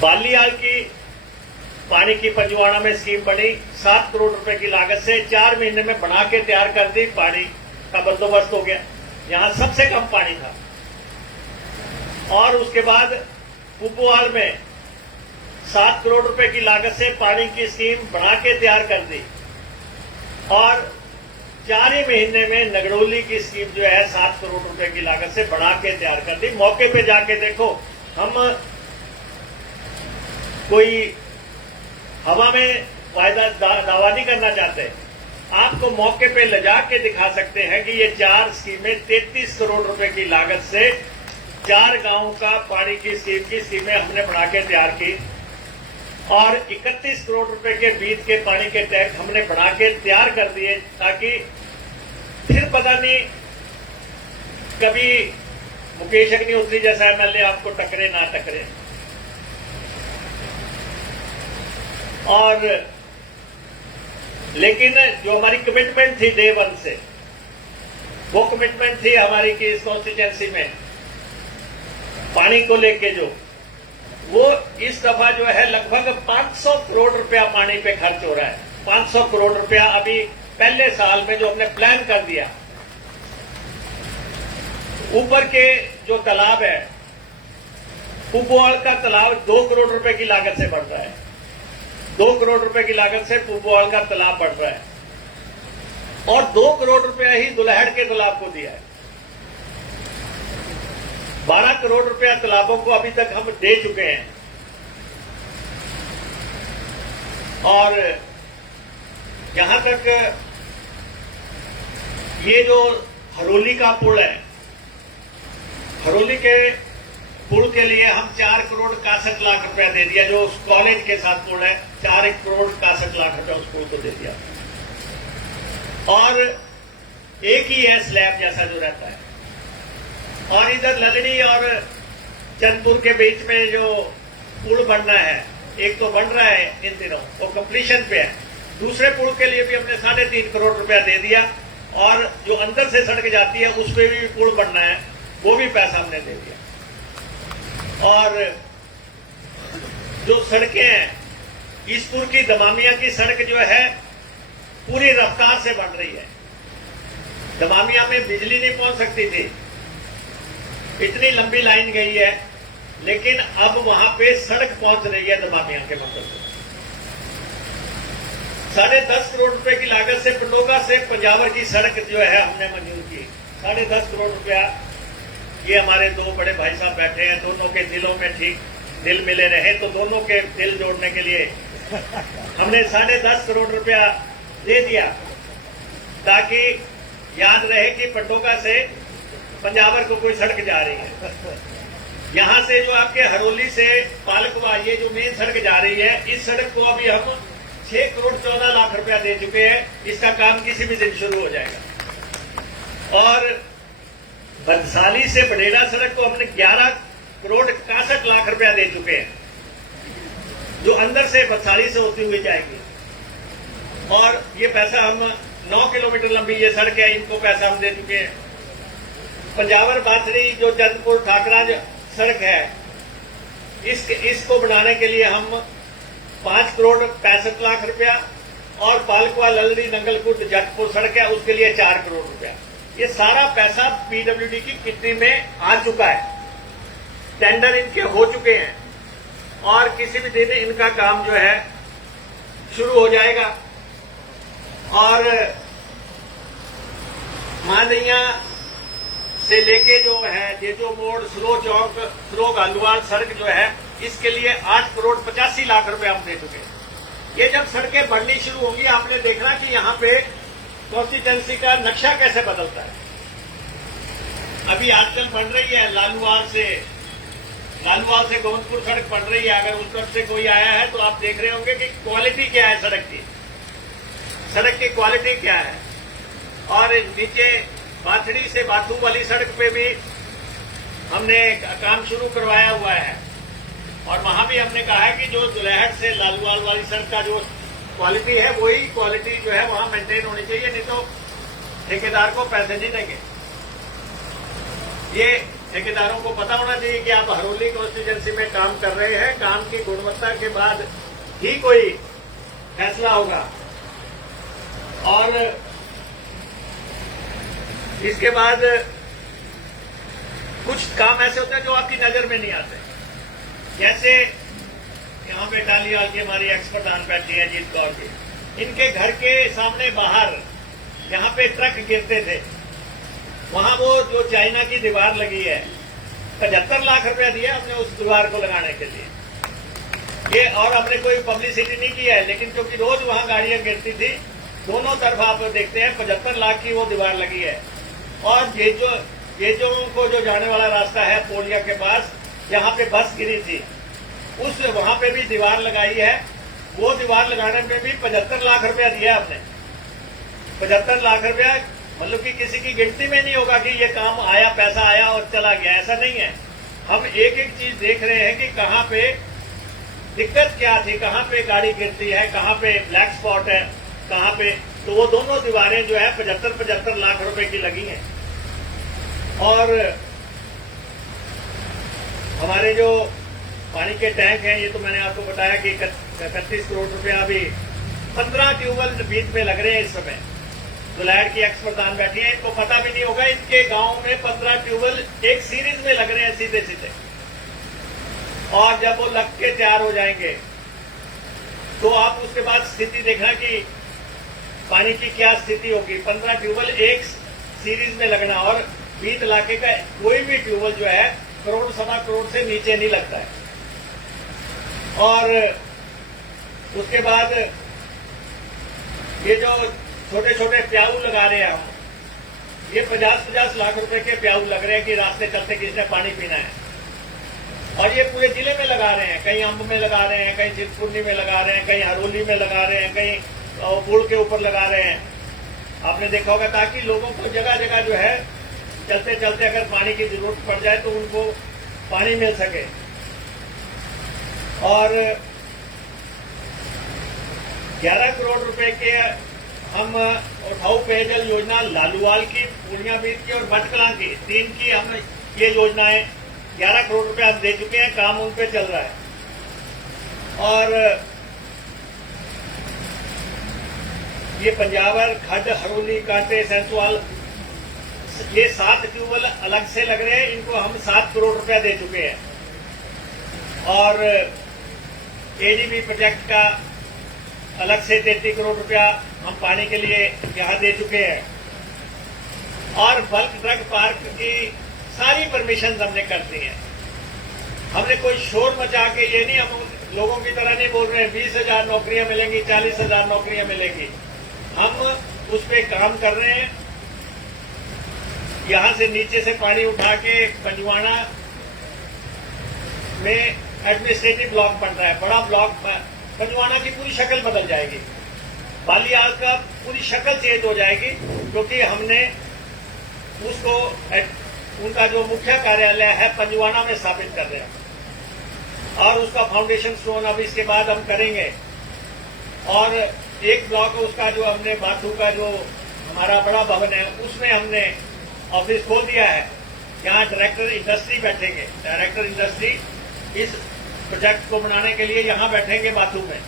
बालियाल की पानी की पंजवाड़ा में स्कीम बनी, 7 करोड़ रुपए की लागत से 4 महीने में बना के तैयार कर दी। पानी का बंदोबस्त हो गया, यहां सबसे कम पानी था। और उसके बाद कुपवाल में 7 करोड़ रुपए की लागत से पानी की स्कीम बना के तैयार कर दी। और 4 ही महीने में नगड़ोली की स्कीम जो है 7 करोड़ रुपए की लागत से बना के तैयार कर दी। मौके पे जाके देखो, हम कोई हवा में वायदा दावा नहीं करना चाहते, आपको मौके पे ले जाके दिखा सकते हैं कि ये 4 स्कीमें 33 करोड़ रुपए की लागत से 4 गांवों का पानी की स्कीमें हमने बना के तैयार की। और 31 करोड़ रुपए के बीच के पानी के टैंक हमने बना के तैयार कर दिए, ताकि फिर पता नहीं कभी मुकेश अग्निहोत्री जैसा एमएलए आपको टकरे ना टकरे। और लेकिन जो हमारी कमिटमेंट थी डे 1 से, वो कमिटमेंट थी हमारी कि इस कॉन्स्टिट्यूएंसी में पानी को लेके जो, वो इस दफा जो है लगभग 500 करोड़ रुपया पानी पे खर्च हो रहा है। 500 करोड़ रुपया अभी पहले साल में जो हमने प्लान कर दिया। ऊपर के जो तालाब है, कुपवाल का तालाब 2 करोड़ रुपए की लागत से बढ़ रहा है। 2 करोड़ रुपए की लागत से कुपवाल का तालाब बढ़ रहा है। और 2 करोड़ रुपया ही दुल्हड़ के तालाब को दिया है। 12 करोड़ रुपया तालाबों को अभी तक हम दे चुके हैं। और यहां तक ये जो हरोली का पुल है, हरोली के पुल के लिए हम 4 करोड़ 61 लाख रुपया दे दिया। जो उस कॉलेज के साथ पुल है, 4 करोड़ 61 लाख रुपया उस पुल को दे दिया। और एक ही है स्लैब जैसा जो रहता है। और इधर ललड़ी और चंदपुर के बीच में जो पुल बनना है, एक तो बन रहा है इन दिनों, वो कंप्लीशन पे है। दूसरे पुल के लिए भी हमने 3.5 करोड़ रुपया दे दिया। और जो अंदर से सड़क जाती है उस पर भी पुल बनना है, वो भी पैसा हमने दे दिया। और जो सड़कें हैं, ईसपुर की दमामिया की सड़क जो है पूरी रफ्तार से बन रही है। दमामिया में बिजली नहीं पहुंच सकती थी, इतनी लंबी लाइन गई है, लेकिन अब वहां पे सड़क पहुंच रही है दमामिया के मतलब से। 10.5 करोड़ रुपए की लागत से पंडोगा से पंजावर की सड़क जो है हमने मंजूर की। 10.5 करोड़ रुपया। ये हमारे 2 बड़े भाई साहब बैठे हैं, दोनों के दिलों में ठीक दिल मिले रहे, तो दोनों के दिल जोड़ने के लिए हमने 10.5 करोड़ रुपया दे दिया, ताकि याद रहे कि पंडोगा से पंजावर को कोई सड़क जा रही है। यहां से जो आपके हरोली से पालकवा ये जो मेन सड़क जा रही है, इस सड़क को अभी हम 6 करोड़ 14 लाख रुपया दे चुके हैं। इसका काम किसी भी दिन शुरू हो जाएगा। और बंसाली से बडेड़ा सड़क को हमने 11 करोड़ 61 लाख रुपया दे चुके हैं। जो अंदर से बसाड़ी से होती हुई जाएगी। और ये पैसा हम 9 किलोमीटर लंबी ये सड़क है, इनको पैसा हम दे चुके हैं। पंजावर बाथड़ी जो चंदपुर ठाकरा सड़क है, इसको बनाने के लिए हम 5 करोड़ 65 लाख रुपया, और पालकुआ ललड़ी नंगलकुट जटपुर सड़क है, उसके लिए 4 करोड़ रुपया। ये सारा पैसा पीडब्ल्यूडी की कितनी में आ चुका है, टेंडर इनके हो चुके हैं और किसी भी दिन इनका काम जो है शुरू हो जाएगा। और मानैया से लेके जो है जेजो मोड़, स्लो चौक, स्लो गालूवाल सड़क जो है, इसके लिए 8 करोड़ 85 लाख रुपए हम दे चुके हैं। ये जब सड़कें बढ़नी शुरू होंगी, आपने देखना कि यहाँ पे कॉन्स्टिट्यूंसी का नक्शा कैसे बदलता है। अभी आजकल बन रही है लालूवाल से गोविंदपुर सड़क बन रही है। अगर उस तरफ से कोई आया है तो आप देख रहे होंगे कि क्वालिटी क्या है सड़क की क्वालिटी क्या है। और नीचे बाथड़ी से बाथू वाली सड़क पे भी हमने काम शुरू करवाया हुआ है, और वहां भी हमने कहा है कि जो दुलहट से लालूवाल वाली सड़क का जो क्वालिटी है, वही क्वालिटी जो है वहां मेंटेन होनी चाहिए, नहीं तो ठेकेदार को पैसे नहीं देंगे। ये ठेकेदारों को पता होना चाहिए कि आप हरोली कॉन्स्टिट्यूंसी में काम कर रहे हैं, काम की गुणवत्ता के बाद ही कोई फैसला होगा। और इसके बाद कुछ काम ऐसे होते हैं जो आपकी नजर में नहीं आते, जैसे यहाँ पे डालीवाल की हमारी एक्सपर्ट आन बैठी है जीत कौर की, इनके घर के सामने बाहर यहाँ पे ट्रक गिरते थे, वहां वो जो चाइना की दीवार लगी है, 75 लाख रुपया दिया हमने उस दीवार को लगाने के लिए। ये और हमने कोई पब्लिसिटी नहीं की है, लेकिन क्योंकि रोज वहां गाड़ियां गिरती थी, दोनों तरफ आप देखते हैं 75 लाख की वो दीवार लगी है। और ये जो को जो जाने वाला रास्ता है पोलिया के पास, जहां पे बस गिरी थी, उस वहां पे भी दीवार लगाई है। वो दीवार लगाने में भी 75 लाख रुपया दिया हमने। 75 लाख रुपया मतलब कि किसी की गिनती में नहीं होगा कि ये काम आया, पैसा आया और चला गया, ऐसा नहीं है। हम एक एक चीज देख रहे हैं कि कहां पे दिक्कत क्या थी, कहां पे गाड़ी गिरती है, कहां पे ब्लैक स्पॉट है, कहां पे। तो वो दोनों दीवारें जो है 75 लाख रुपए की लगी हैं। और हमारे जो पानी के टैंक हैं, ये तो मैंने आपको बताया कि 31 करोड़ रुपया अभी 15 ट्यूबवेल बीच में लग रहे हैं इस समय। दुलहट की एक्सपर्ट दान बैठी है, इनको पता भी नहीं होगा, इनके गांव में 15 ट्यूबवेल एक सीरीज में लग रहे हैं सीधे सीधे। और जब वो लग के तैयार हो जाएंगे तो आप उसके बाद स्थिति देखना कि पानी की क्या स्थिति होगी। 15 ट्यूबवेल एक सीरीज में लगना, और बीच इलाके का कोई भी ट्यूबवेल जो है करोड़ सवा करोड़ से नीचे नहीं लगता है। और उसके बाद ये जो छोटे छोटे प्याऊ लगा रहे हैं हम, ये 50-50 लाख रुपए के प्याऊ लग रहे हैं कि रास्ते चलते किसने पानी पीना है। और ये पूरे जिले में लगा रहे हैं, कहीं अंब में लगा रहे हैं, कहीं चिंतपूर्णी में लगा रहे हैं, कहीं हरोली में लगा रहे हैं, कहीं पुल के ऊपर लगा रहे हैं। आपने देखा होगा, ताकि लोगों को जगह जगह जो है चलते चलते अगर पानी की जरूरत पड़ जाए तो उनको पानी मिल सके। और 11 करोड़ रुपए के हम उठाऊ पेयजल योजना लालूवाल की, पूर्णिया बीच की और भटकला की, 3 की हम ये योजनाएं 11 करोड़ रुपए हम दे चुके हैं, काम उन पे चल रहा है। और ये पंजावर, खड, हरोली, कांटे, सेंसुआल, ये 7 ट्यूबवेल अलग से लग रहे हैं, इनको हम 7 करोड़ रुपया दे चुके हैं। और एडीबी प्रोजेक्ट का अलग से 33 करोड़ रुपया हम पानी के लिए यहां दे चुके हैं। और बल्क ड्रग पार्क की सारी परमिशन हमने कर दी है। हमने कोई शोर मचा के ये नहीं, हम लोगों की तरह नहीं बोल रहे हैं 20,000 नौकरियां मिलेंगी, 40,000 नौकरियां मिलेंगी। हम उस पर काम कर रहे हैं। यहां से नीचे से पानी उठा के पंजवाना में एडमिनिस्ट्रेटिव ब्लॉक बन रहा है, बड़ा ब्लॉक। पंजवाना की पूरी शक्ल बदल जाएगी, बालियाल का पूरी शक्ल चेंज हो जाएगी, क्योंकि हमने उसको उनका जो मुख्य कार्यालय है पंजवाना में स्थापित कर रहे हैं। और उसका फाउंडेशन स्टोन अब इसके बाद हम करेंगे। और एक ब्लॉक उसका जो हमने बाथू का जो हमारा बड़ा भवन है उसमें हमने ऑफिस खोल दिया है। यहाँ डायरेक्टर इंडस्ट्री बैठेंगे। डायरेक्टर इंडस्ट्री इस प्रोजेक्ट को बनाने के लिए यहाँ बैठेंगे बाथू में।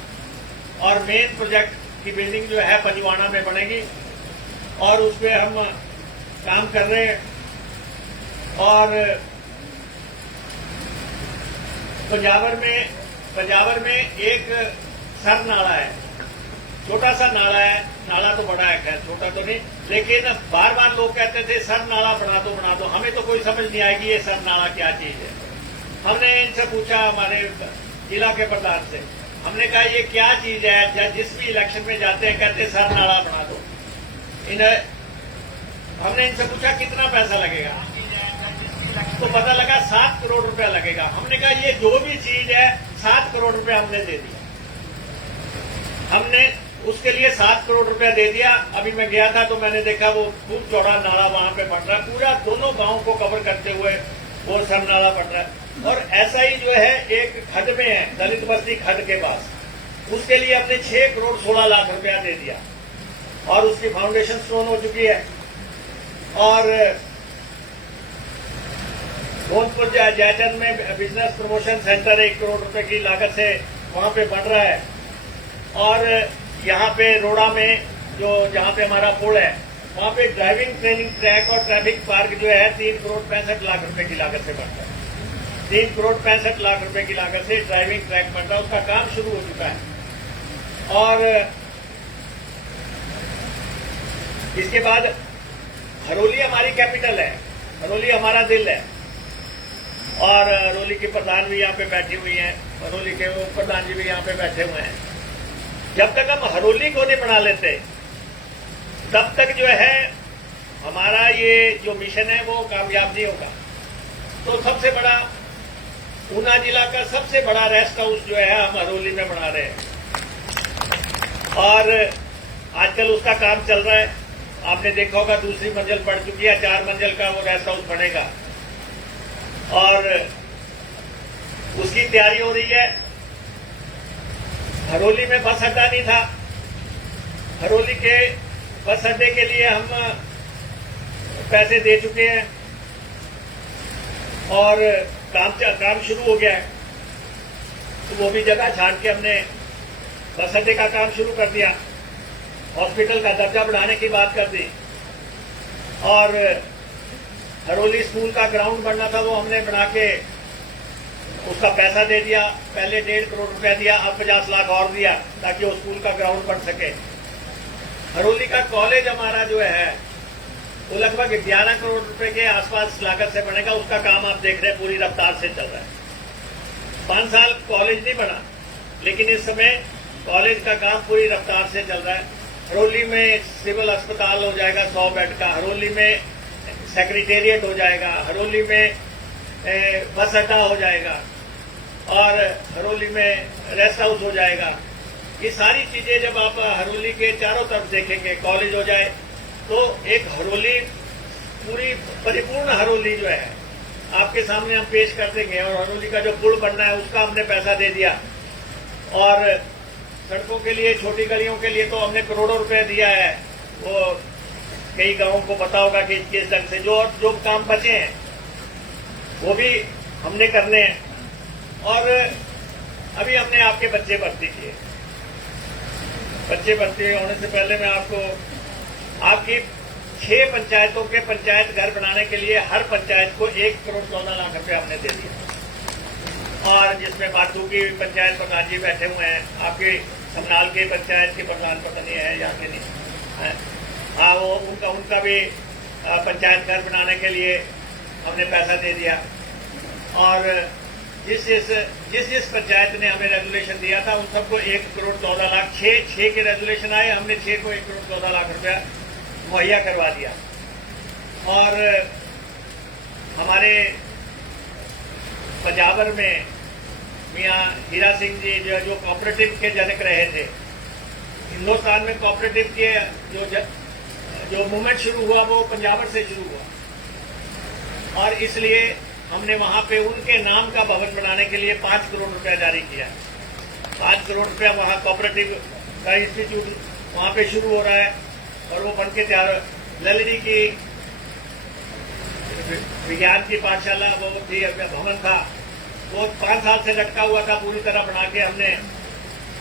और मेन प्रोजेक्ट की बिल्डिंग जो है पंजवाड़ा में बनेगी और उसमें हम काम कर रहे हैं। और पंजावर में एक सर नाला है, छोटा सा नाला है। नाला तो बड़ा है, खैर छोटा तो नहीं, लेकिन बार बार लोग कहते थे सर नाला बना दो। हमें तो कोई समझ नहीं आएगी ये सर नाला क्या चीज है। हमने इनसे पूछा, हमारे जिला के प्रधान से, हमने कहा ये क्या चीज है। जिस भी इलेक्शन में जाते हैं कहते सर नाला बना दो। हमने इनसे पूछा कितना पैसा लगेगा, तो पता लगा 7 करोड़ रुपया लगेगा। हमने कहा ये जो भी चीज है 7 करोड़ रुपया हमने दे दिया। हमने उसके लिए 7 करोड़ रुपया दे दिया। अभी मैं गया था तो मैंने देखा वो खूब चौड़ा नाला वहां पे बन रहा है, पूरा दोनों गांव को कवर करते हुए वो सब नाला बन रहा है। और ऐसा ही जो है एक खड में है, दलित बस्ती खड के पास, उसके लिए हमने 6 करोड़ 16 लाख रुपया दे दिया और उसकी फाउंडेशन स्टोन हो चुकी है। और भोजपुर जयचंद में बिजनेस प्रमोशन सेंटर 1 करोड़ रुपए की लागत से वहां पे बन रहा है। और यहाँ पे रोड़ा में जो जहाँ पे हमारा पुल है वहां पे ड्राइविंग ट्रेनिंग ट्रैक और ट्रैफिक पार्क जो है 3 करोड़ 65 लाख रुपए की लागत से बनता है। 3 करोड़ 65 लाख रुपए की लागत से ड्राइविंग ट्रैक बनता है, उसका काम शुरू हो चुका है। और इसके बाद हरोली हमारी कैपिटल है, हरोली हमारा दिल है। और हरोली के प्रधान भी यहाँ पे बैठी हुई हैं, हरोली के प्रधान जी भी यहाँ पे बैठे हुए हैं। जब तक हम हरोली को नहीं बना लेते तब तक जो है हमारा ये जो मिशन है वो कामयाब नहीं होगा। तो सबसे बड़ा ऊना जिला का सबसे बड़ा रेस्ट हाउस जो है हम हरोली में बना रहे हैं और आजकल उसका काम चल रहा है। आपने देखा होगा दूसरी मंजिल बढ़ चुकी है, 4 मंजिल का वो रेस्ट हाउस बनेगा और उसकी तैयारी हो रही है। हरोली में बस अड्डा नहीं था, हरोली के बस अड्डे के लिए हम पैसे दे चुके हैं और काम शुरू हो गया है। तो वो भी जगह छांट के हमने बस अड्डे का काम शुरू कर दिया, हॉस्पिटल का दर्जा बढ़ाने की बात कर दी और हरोली स्कूल का ग्राउंड बनना था वो हमने बना के उसका पैसा दे दिया। पहले 1.5 करोड़ रुपया दिया, अब 50 लाख और दिया ताकि वो स्कूल का ग्राउंड बन सके। हरोली का कॉलेज हमारा जो है वो लगभग 11 करोड़ रुपए के आसपास लागत से बनेगा। उसका काम आप देख रहे हैं पूरी रफ्तार से चल रहा है। 5 साल कॉलेज नहीं बना लेकिन इस समय कॉलेज का काम पूरी रफ्तार से चल रहा है। हरोली में सिविल अस्पताल हो जाएगा 100 बेड का, हरोली में सेक्रेटेरिएट हो जाएगा, हरोली में बस अड्डा हो जाएगा और हरोली में रेस्ट हाउस हो जाएगा। ये सारी चीजें जब आप हरोली के चारों तरफ देखेंगे, कॉलेज हो जाए, तो एक हरोली पूरी परिपूर्ण हरोली जो है आपके सामने हम पेश कर देंगे। और हरोली का जो पुल बनना है उसका हमने पैसा दे दिया और सड़कों के लिए, छोटी गलियों के लिए तो हमने करोड़ों रुपए दिया है। वो कई गांवों को पता होगा कि किस ढंग से जो काम बचे हैं वो भी हमने करने हैं। और अभी हमने आपके बच्चे भर्ती किए। बच्चे भर्ती होने से पहले मैं आपकी 6 पंचायतों के पंचायत घर बनाने के लिए हर पंचायत को 1 करोड़ 14 लाख रुपए हमने दे दिया। और जिसमें बाथू की पंचायत प्रधान जी बैठे हुए हैं, आपके समनाल के पंचायत के प्रधान पता नहीं है यहाँ के नहीं, हाँ वो उनका भी पंचायत घर बनाने के लिए हमने पैसा दे दिया। और जिस पंचायत ने हमें रेजुलेशन दिया था उन सबको 1 करोड़ 14 लाख 6 के रेजुलेशन आए, हमने 6 को 1 करोड़ 14 लाख रुपया मुहैया करवा दिया। और हमारे पंजाबर में मियाँ हीरा सिंह जी जो कोऑपरेटिव के जनक रहे थे, हिंदुस्तान में कोऑपरेटिव के जो मूवमेंट शुरू हुआ वो पंजाबर से शुरू हुआ और इसलिए हमने वहां पे उनके नाम का भवन बनाने के लिए 5 करोड़ रुपया जारी किया। 5 करोड़ रुपया वहां कोऑपरेटिव का इंस्टीट्यूट वहां पे शुरू हो रहा है और वो बन के तैयार। ललित की विज्ञान की पाठशाला वो भी भवन था, वो 5 साल से लटका हुआ था, पूरी तरह बना के हमने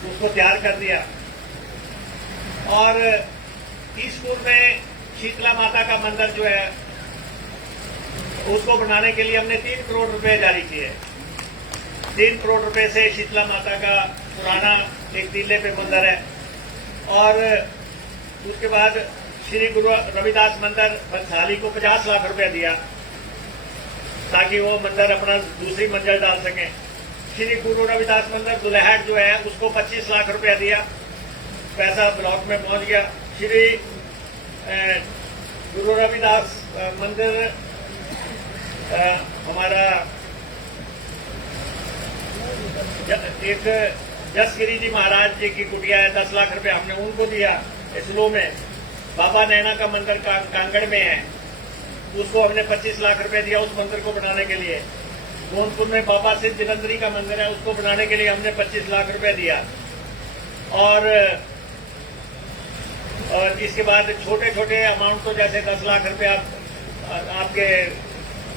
उसको तैयार कर दिया। और स्कूल में शीतला माता का मंदिर जो है उसको बनाने के लिए हमने 3 करोड़ रुपए जारी किए। 3 करोड़ रुपए से शीतला माता का पुराना एक टीले पे मंदिर है। और उसके बाद श्री गुरु रविदास मंदिर बंसाली को 50 लाख रुपया दिया ताकि वो मंदिर अपना दूसरी मंजिल डाल सकें। श्री गुरु रविदास मंदिर दुल्हट जो है उसको 25 लाख रुपया दिया, पैसा ब्लॉक में पहुंच गया। श्री गुरु रविदास मंदिर हमारा एक जसगिरी जी महाराज जी की कुटिया है, 10 लाख रुपया हमने उनको दिया। स्लो में बाबा नैना का मंदिर कांगड़ में है, उसको हमने 25 लाख रुपए दिया उस मंदिर को बनाने के लिए। गोंदपुर में बाबा सिद्ध जलंधरी का मंदिर है, उसको बनाने के लिए हमने 25 लाख रुपए दिया। और इसके बाद छोटे छोटे अमाउंट तो जैसे 10 लाख रुपया आपके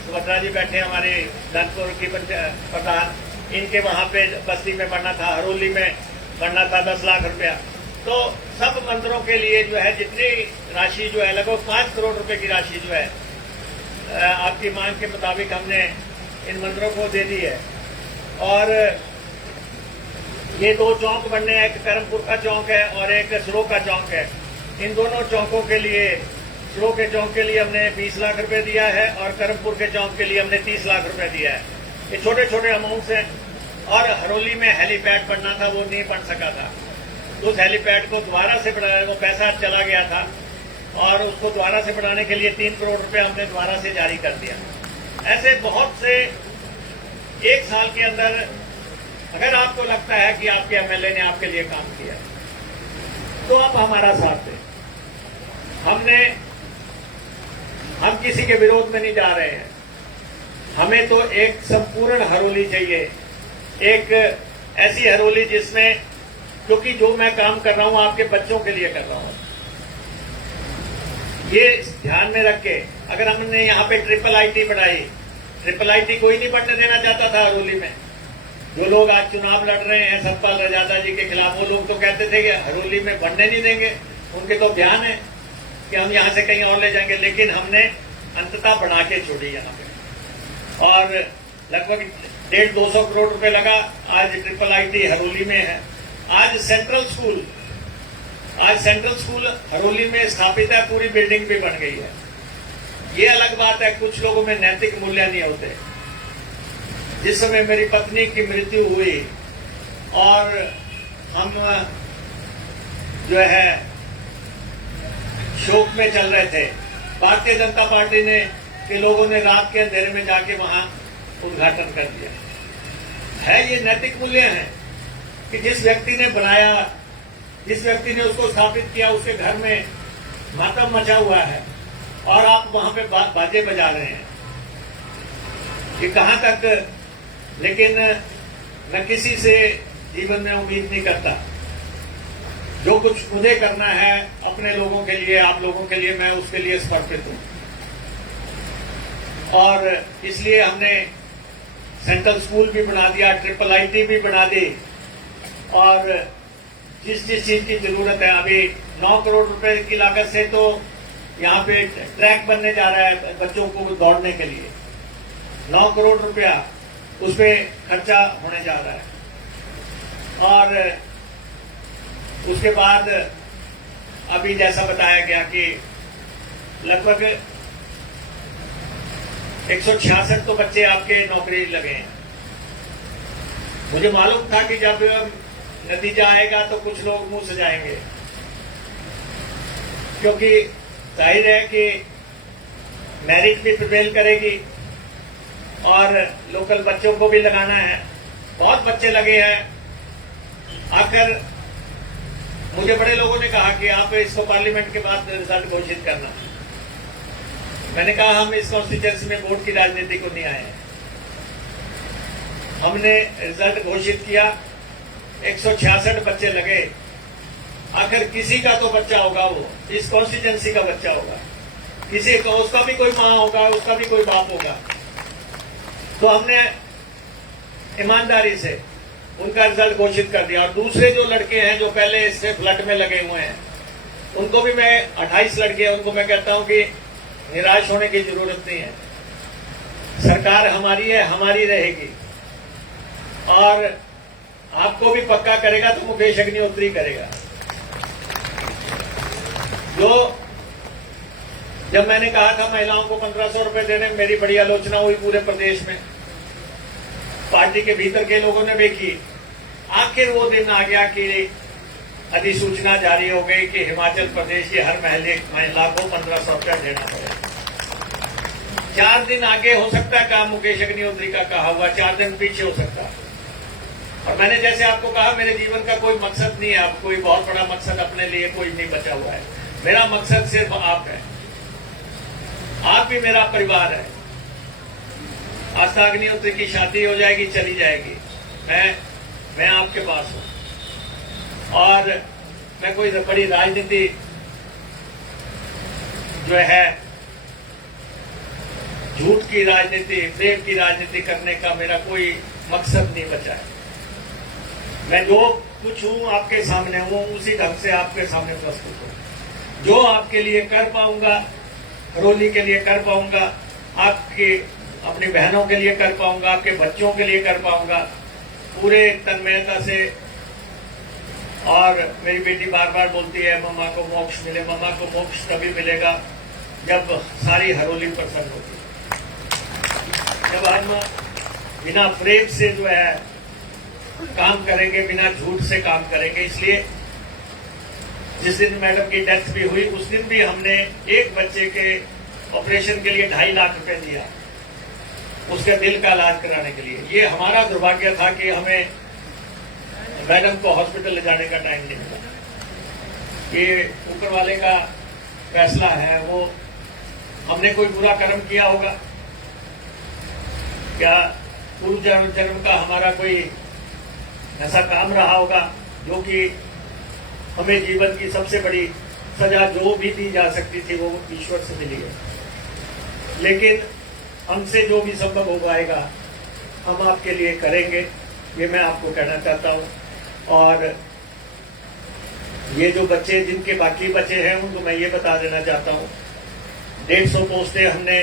सुभद्रा जी बैठे हमारे धनपुर की प्रधान, इनके वहां पे बस्ती में बनना था, हरोली में बनना था 10 लाख रुपया। तो सब मंदिरों के लिए जो है जितनी राशि जो है लगभग 5 करोड़ रुपए की राशि जो है आपकी मांग के मुताबिक हमने इन मंदिरों को दे दी है। और ये 2 चौक बनने हैं, एक करमपुर का चौक है और एक सरो का चौक है। इन दोनों चौकों के लिए, सरो के चौक के लिए हमने 20 लाख रुपए दिया है और करमपुर के चौक के लिए हमने 30 लाख रुपए दिया है। ये छोटे छोटे अमाउंट्स हैं। और हरोली में हेलीपैड बनना था, वो नहीं बन सका था। उस हेलीपैड को दोबारा से बनाया, वो पैसा चला गया था और उसको दोबारा से बनाने के लिए 3 करोड़ रुपए हमने दोबारा से जारी कर दिया। ऐसे बहुत से एक साल के अंदर अगर आपको लगता है कि आपके एमएलए ने आपके लिए काम किया तो आप हमारा साथ दें। हम किसी के विरोध में नहीं जा रहे हैं। हमें तो एक संपूर्ण हरोली चाहिए, एक ऐसी हरोली जिसमें, क्योंकि जो मैं काम कर रहा हूं आपके बच्चों के लिए कर रहा हूं, ये ध्यान में रख के अगर हमने यहाँ पे ट्रिपल आईटी बढ़ाई, ट्रिपल आईटी कोई नहीं बढ़ने देना चाहता था हरोली में। जो लोग आज चुनाव लड़ रहे हैं सतपाल रजादा जी के खिलाफ, वो लोग तो कहते थे कि हरोली में बढ़ने नहीं देंगे, उनके तो बयान है कि हम यहां से कहीं और ले जाएंगे। लेकिन हमने अंततः बढ़ा के छोड़ी यहाँ पे और लगभग 150-200 करोड़ रुपए लगा। आज ट्रिपल आईटी हरोली में है। आज सेंट्रल स्कूल हरोली में स्थापित है, पूरी बिल्डिंग भी बन गई है। ये अलग बात है, कुछ लोगों में नैतिक मूल्य नहीं होते। जिस समय मेरी पत्नी की मृत्यु हुई और हम जो है शोक में चल रहे थे, भारतीय जनता पार्टी ने के लोगों ने रात के अंधेरे में जाके वहां उद्घाटन कर दिया है। ये नैतिक मूल्य है कि जिस व्यक्ति ने बनाया, जिस व्यक्ति ने उसको स्थापित किया, उसके घर में मातम मचा हुआ है और आप वहां पे बाजे बजा रहे हैं। ये कहां तक? लेकिन मैं किसी से जीवन में उम्मीद नहीं करता। जो कुछ मुझे करना है अपने लोगों के लिए, आप लोगों के लिए, मैं उसके लिए समर्पित हूं। और इसलिए हमने सेंट्रल स्कूल भी बना दिया, ट्रिपल आईटी भी बना दी और जिस चीज की जरूरत है, अभी 9 करोड़ रुपए की लागत से तो यहाँ पे ट्रैक बनने जा रहा है बच्चों को दौड़ने के लिए। 9 करोड़ रुपया उसमें खर्चा होने जा रहा है। और उसके बाद अभी जैसा बताया गया कि लगभग 166 तो बच्चे आपके नौकरी लगे हैं। मुझे मालूम था कि जब नतीजा आएगा तो कुछ लोग मुंह सजाएंगे, क्योंकि जाहिर है कि मेरिट भी प्रिवेल करेगी और लोकल बच्चों को भी लगाना है। बहुत बच्चे लगे हैं। आकर मुझे बड़े लोगों ने कहा कि आप इसको पार्लियामेंट के बाद रिजल्ट घोषित करना। मैंने कहा हम इस कॉन्स्टिट्यूएंसी में वोट की राजनीति को नहीं आए हैं। हमने रिजल्ट घोषित किया, 166 बच्चे लगे। आखिर किसी का तो बच्चा होगा, वो इस कॉन्स्टिट्यूएंसी का बच्चा होगा, किसी का, उसका भी कोई माँ होगा, उसका भी कोई बाप होगा। तो हमने ईमानदारी से उनका रिजल्ट घोषित कर दिया। और दूसरे जो लड़के हैं जो पहले इससे फ्लड में लगे हुए हैं, उनको भी मैं 28 लड़के हैं, उनको मैं कहता हूं कि निराश होने की जरूरत नहीं है। सरकार हमारी है, हमारी रहेगी। और आपको भी पक्का करेगा तो मुकेश अग्निहोत्री करेगा। जब मैंने कहा था महिलाओं को 1500 रुपए देने में, मेरी बड़ी आलोचना हुई पूरे प्रदेश में। पार्टी के भीतर के लोगों ने भी की। आखिर वो दिन आ गया कि अधिसूचना जारी हो गई कि हिमाचल प्रदेश की हर महिला को 1500 रुपया देना पड़ेगा। 4 दिन आगे हो सकता है काम मुकेश अग्निहोत्री का कहा हुआ, 4 दिन पीछे हो सकता है। और मैंने जैसे आपको कहा, मेरे जीवन का कोई मकसद नहीं है, अब कोई बहुत बड़ा मकसद अपने लिए कोई नहीं बचा हुआ है। मेरा मकसद सिर्फ आप है, आप भी मेरा परिवार है। आस्था अग्निहोत्री की शादी हो जाएगी, चली जाएगी, मैं आपके पास हूं। और मैं कोई बड़ी राजनीति जो है, झूठ की राजनीति, प्रेम की राजनीति करने का मेरा कोई मकसद नहीं बचा है। मैं जो कुछ हूं आपके सामने हूं, उसी ढंग से आपके सामने प्रस्तुत हूं। जो आपके लिए कर पाऊंगा, हरोली के लिए कर पाऊंगा, आपके अपनी बहनों के लिए कर पाऊंगा, आपके बच्चों के लिए कर पाऊंगा, पूरे तन्मयता से। और मेरी बेटी बार बार बोलती है मम्मा को मोक्ष मिले। मम्मा को मोक्ष तभी मिलेगा जब सारी हरोली प्रसन्न होगी, जब हम बिना प्रेम से जो है काम करेंगे, बिना झूठ से काम करेंगे। इसलिए जिस दिन मैडम की डेथ भी हुई, उस दिन भी हमने एक बच्चे के ऑपरेशन के लिए 2.5 लाख रुपए दिया, उसके दिल का इलाज कराने के लिए। ये हमारा दुर्भाग्य था कि हमें मैडम को हॉस्पिटल ले जाने का टाइम नहीं मिला। ये ऊपर वाले का फैसला है। वो हमने कोई बुरा कर्म किया होगा क्या? पूर्व जन्म का हमारा कोई ऐसा काम रहा होगा जो कि हमें जीवन की सबसे बड़ी सजा जो भी दी जा सकती थी वो ईश्वर से मिली है। लेकिन हमसे जो भी संभव हो पाएगा हम आपके लिए करेंगे, ये मैं आपको कहना चाहता हूं। और ये जो बच्चे जिनके बाकी बचे हैं उनको मैं ये बता देना चाहता हूं, 150 पोस्टें हमने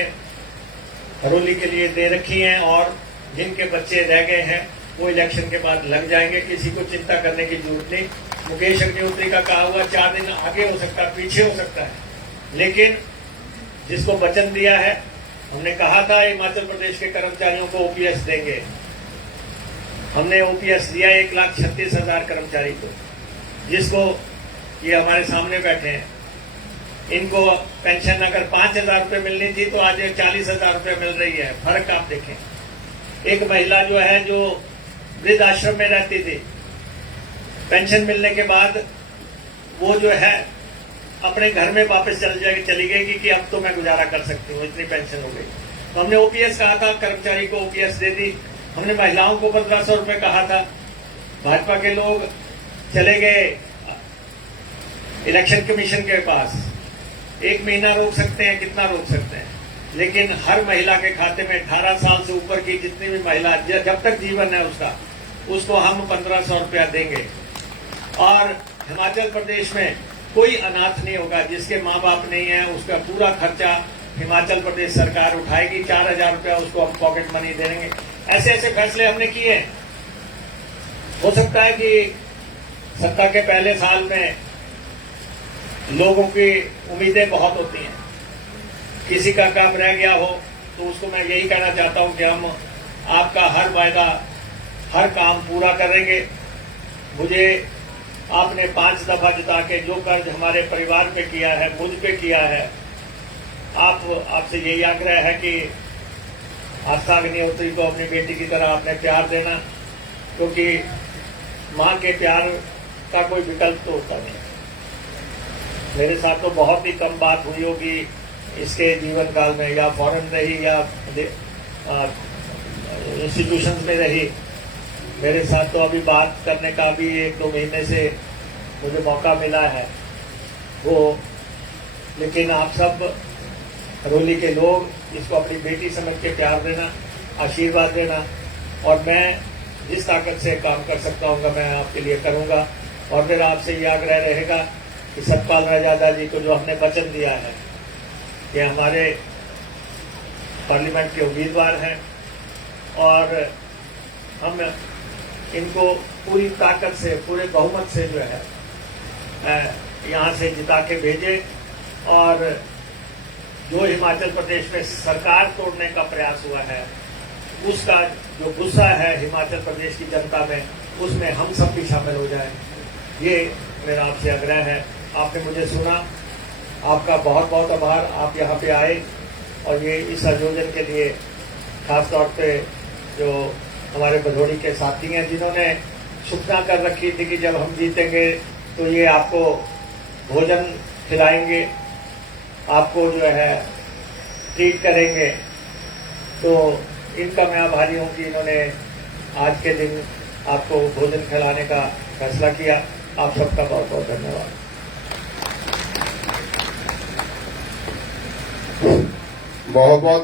हरोली के लिए दे रखी हैं। और जिनके बच्चे रह गए हैं वो इलेक्शन के बाद लग जाएंगे, किसी को चिंता करने की जरूरत नहीं। मुकेश अग्निहोत्री का कहा हुआ 4 दिन आगे हो सकता है, पीछे हो सकता है, लेकिन जिसको वचन दिया है, हमने कहा था हिमाचल प्रदेश के कर्मचारियों को ओपीएस देंगे। हमने ओपीएस दिया 1,36,000 कर्मचारी को, जिसको ये हमारे सामने बैठे हैं। इनको पेंशन अगर 5,000 रुपये मिलनी थी तो आज 40,000 रुपये मिल रही है। फर्क आप देखें। एक महिला जो है, जो वृद्ध आश्रम में रहती थी, पेंशन मिलने के बाद वो जो है अपने घर में वापस चली गई कि अब तो मैं गुजारा कर सकती हूँ, इतनी पेंशन हो गई। तो हमने ओपीएस कहा था, कर्मचारी को ओपीएस दे दी। हमने महिलाओं को 1500 रुपये कहा था। भाजपा के लोग चले गए इलेक्शन कमीशन के पास। 1 महीना रोक सकते हैं, कितना रोक सकते हैं, लेकिन हर महिला के खाते में 18 साल से ऊपर की जितनी भी महिला, जब तक जीवन है उसका, उसको हम 1500 रुपया देंगे। और हिमाचल प्रदेश में कोई अनाथ नहीं होगा जिसके माँ बाप नहीं है, उसका पूरा खर्चा हिमाचल प्रदेश सरकार उठाएगी। 4,000 रुपया उसको हम पॉकेट मनी देंगे। ऐसे ऐसे फैसले हमने किए। हो सकता है कि सत्ता के पहले साल में लोगों की उम्मीदें बहुत होती हैं, किसी का काम रह गया हो, तो उसको मैं यही कहना चाहता हूं कि हम आपका हर वायदा, हर काम पूरा करेंगे। मुझे आपने 5 दफा जिता के जो कर्ज हमारे परिवार पे किया है, मुझ पे किया है, आपसे यही आग्रह है कि आस्था अग्निहोत्री को अपनी बेटी की तरह आपने प्यार देना, क्योंकि मां के प्यार का कोई विकल्प तो होता नहीं। मेरे साथ तो बहुत ही कम बात हुई होगी इसके जीवन काल में, या फॉरेन रही या इंस्टीट्यूशंस में रही, मेरे साथ तो अभी बात करने का भी 1-2 महीने से मुझे मौका मिला है वो, लेकिन आप सब हरोली के लोग इसको अपनी बेटी समझ के प्यार देना, आशीर्वाद देना, और मैं जिस ताकत से काम कर सकता हूँ मैं आपके लिए करूँगा। और फिर आपसे ये आग्रह रहेगा कि सतपाल रायजादा जी को जो हमने वचन दिया है, ये हमारे पार्लियामेंट के उम्मीदवार हैं और हम इनको पूरी ताकत से, पूरे बहुमत से जो है यहाँ से जिता के भेजे, और जो हिमाचल प्रदेश में सरकार तोड़ने का प्रयास हुआ है उसका जो गुस्सा है हिमाचल प्रदेश की जनता में, उसमें हम सब भी शामिल हो जाएं। ये मेरा आपसे आग्रह है। आपने मुझे सुना, आपका बहुत बहुत आभार। आप यहाँ पे आए और ये इस आयोजन के लिए खास तौर पे जो हमारे भदोड़ी के साथी हैं जिन्होंने सूचना कर रखी थी कि जब हम जीतेंगे तो ये आपको भोजन खिलाएंगे, आपको जो है ट्रीट करेंगे, तो इनका मैं आभारी हूँ कि इन्होंने आज के दिन आपको भोजन खिलाने का फैसला किया। आप सबका बहुत बहुत धन्यवाद। बहुत बहुत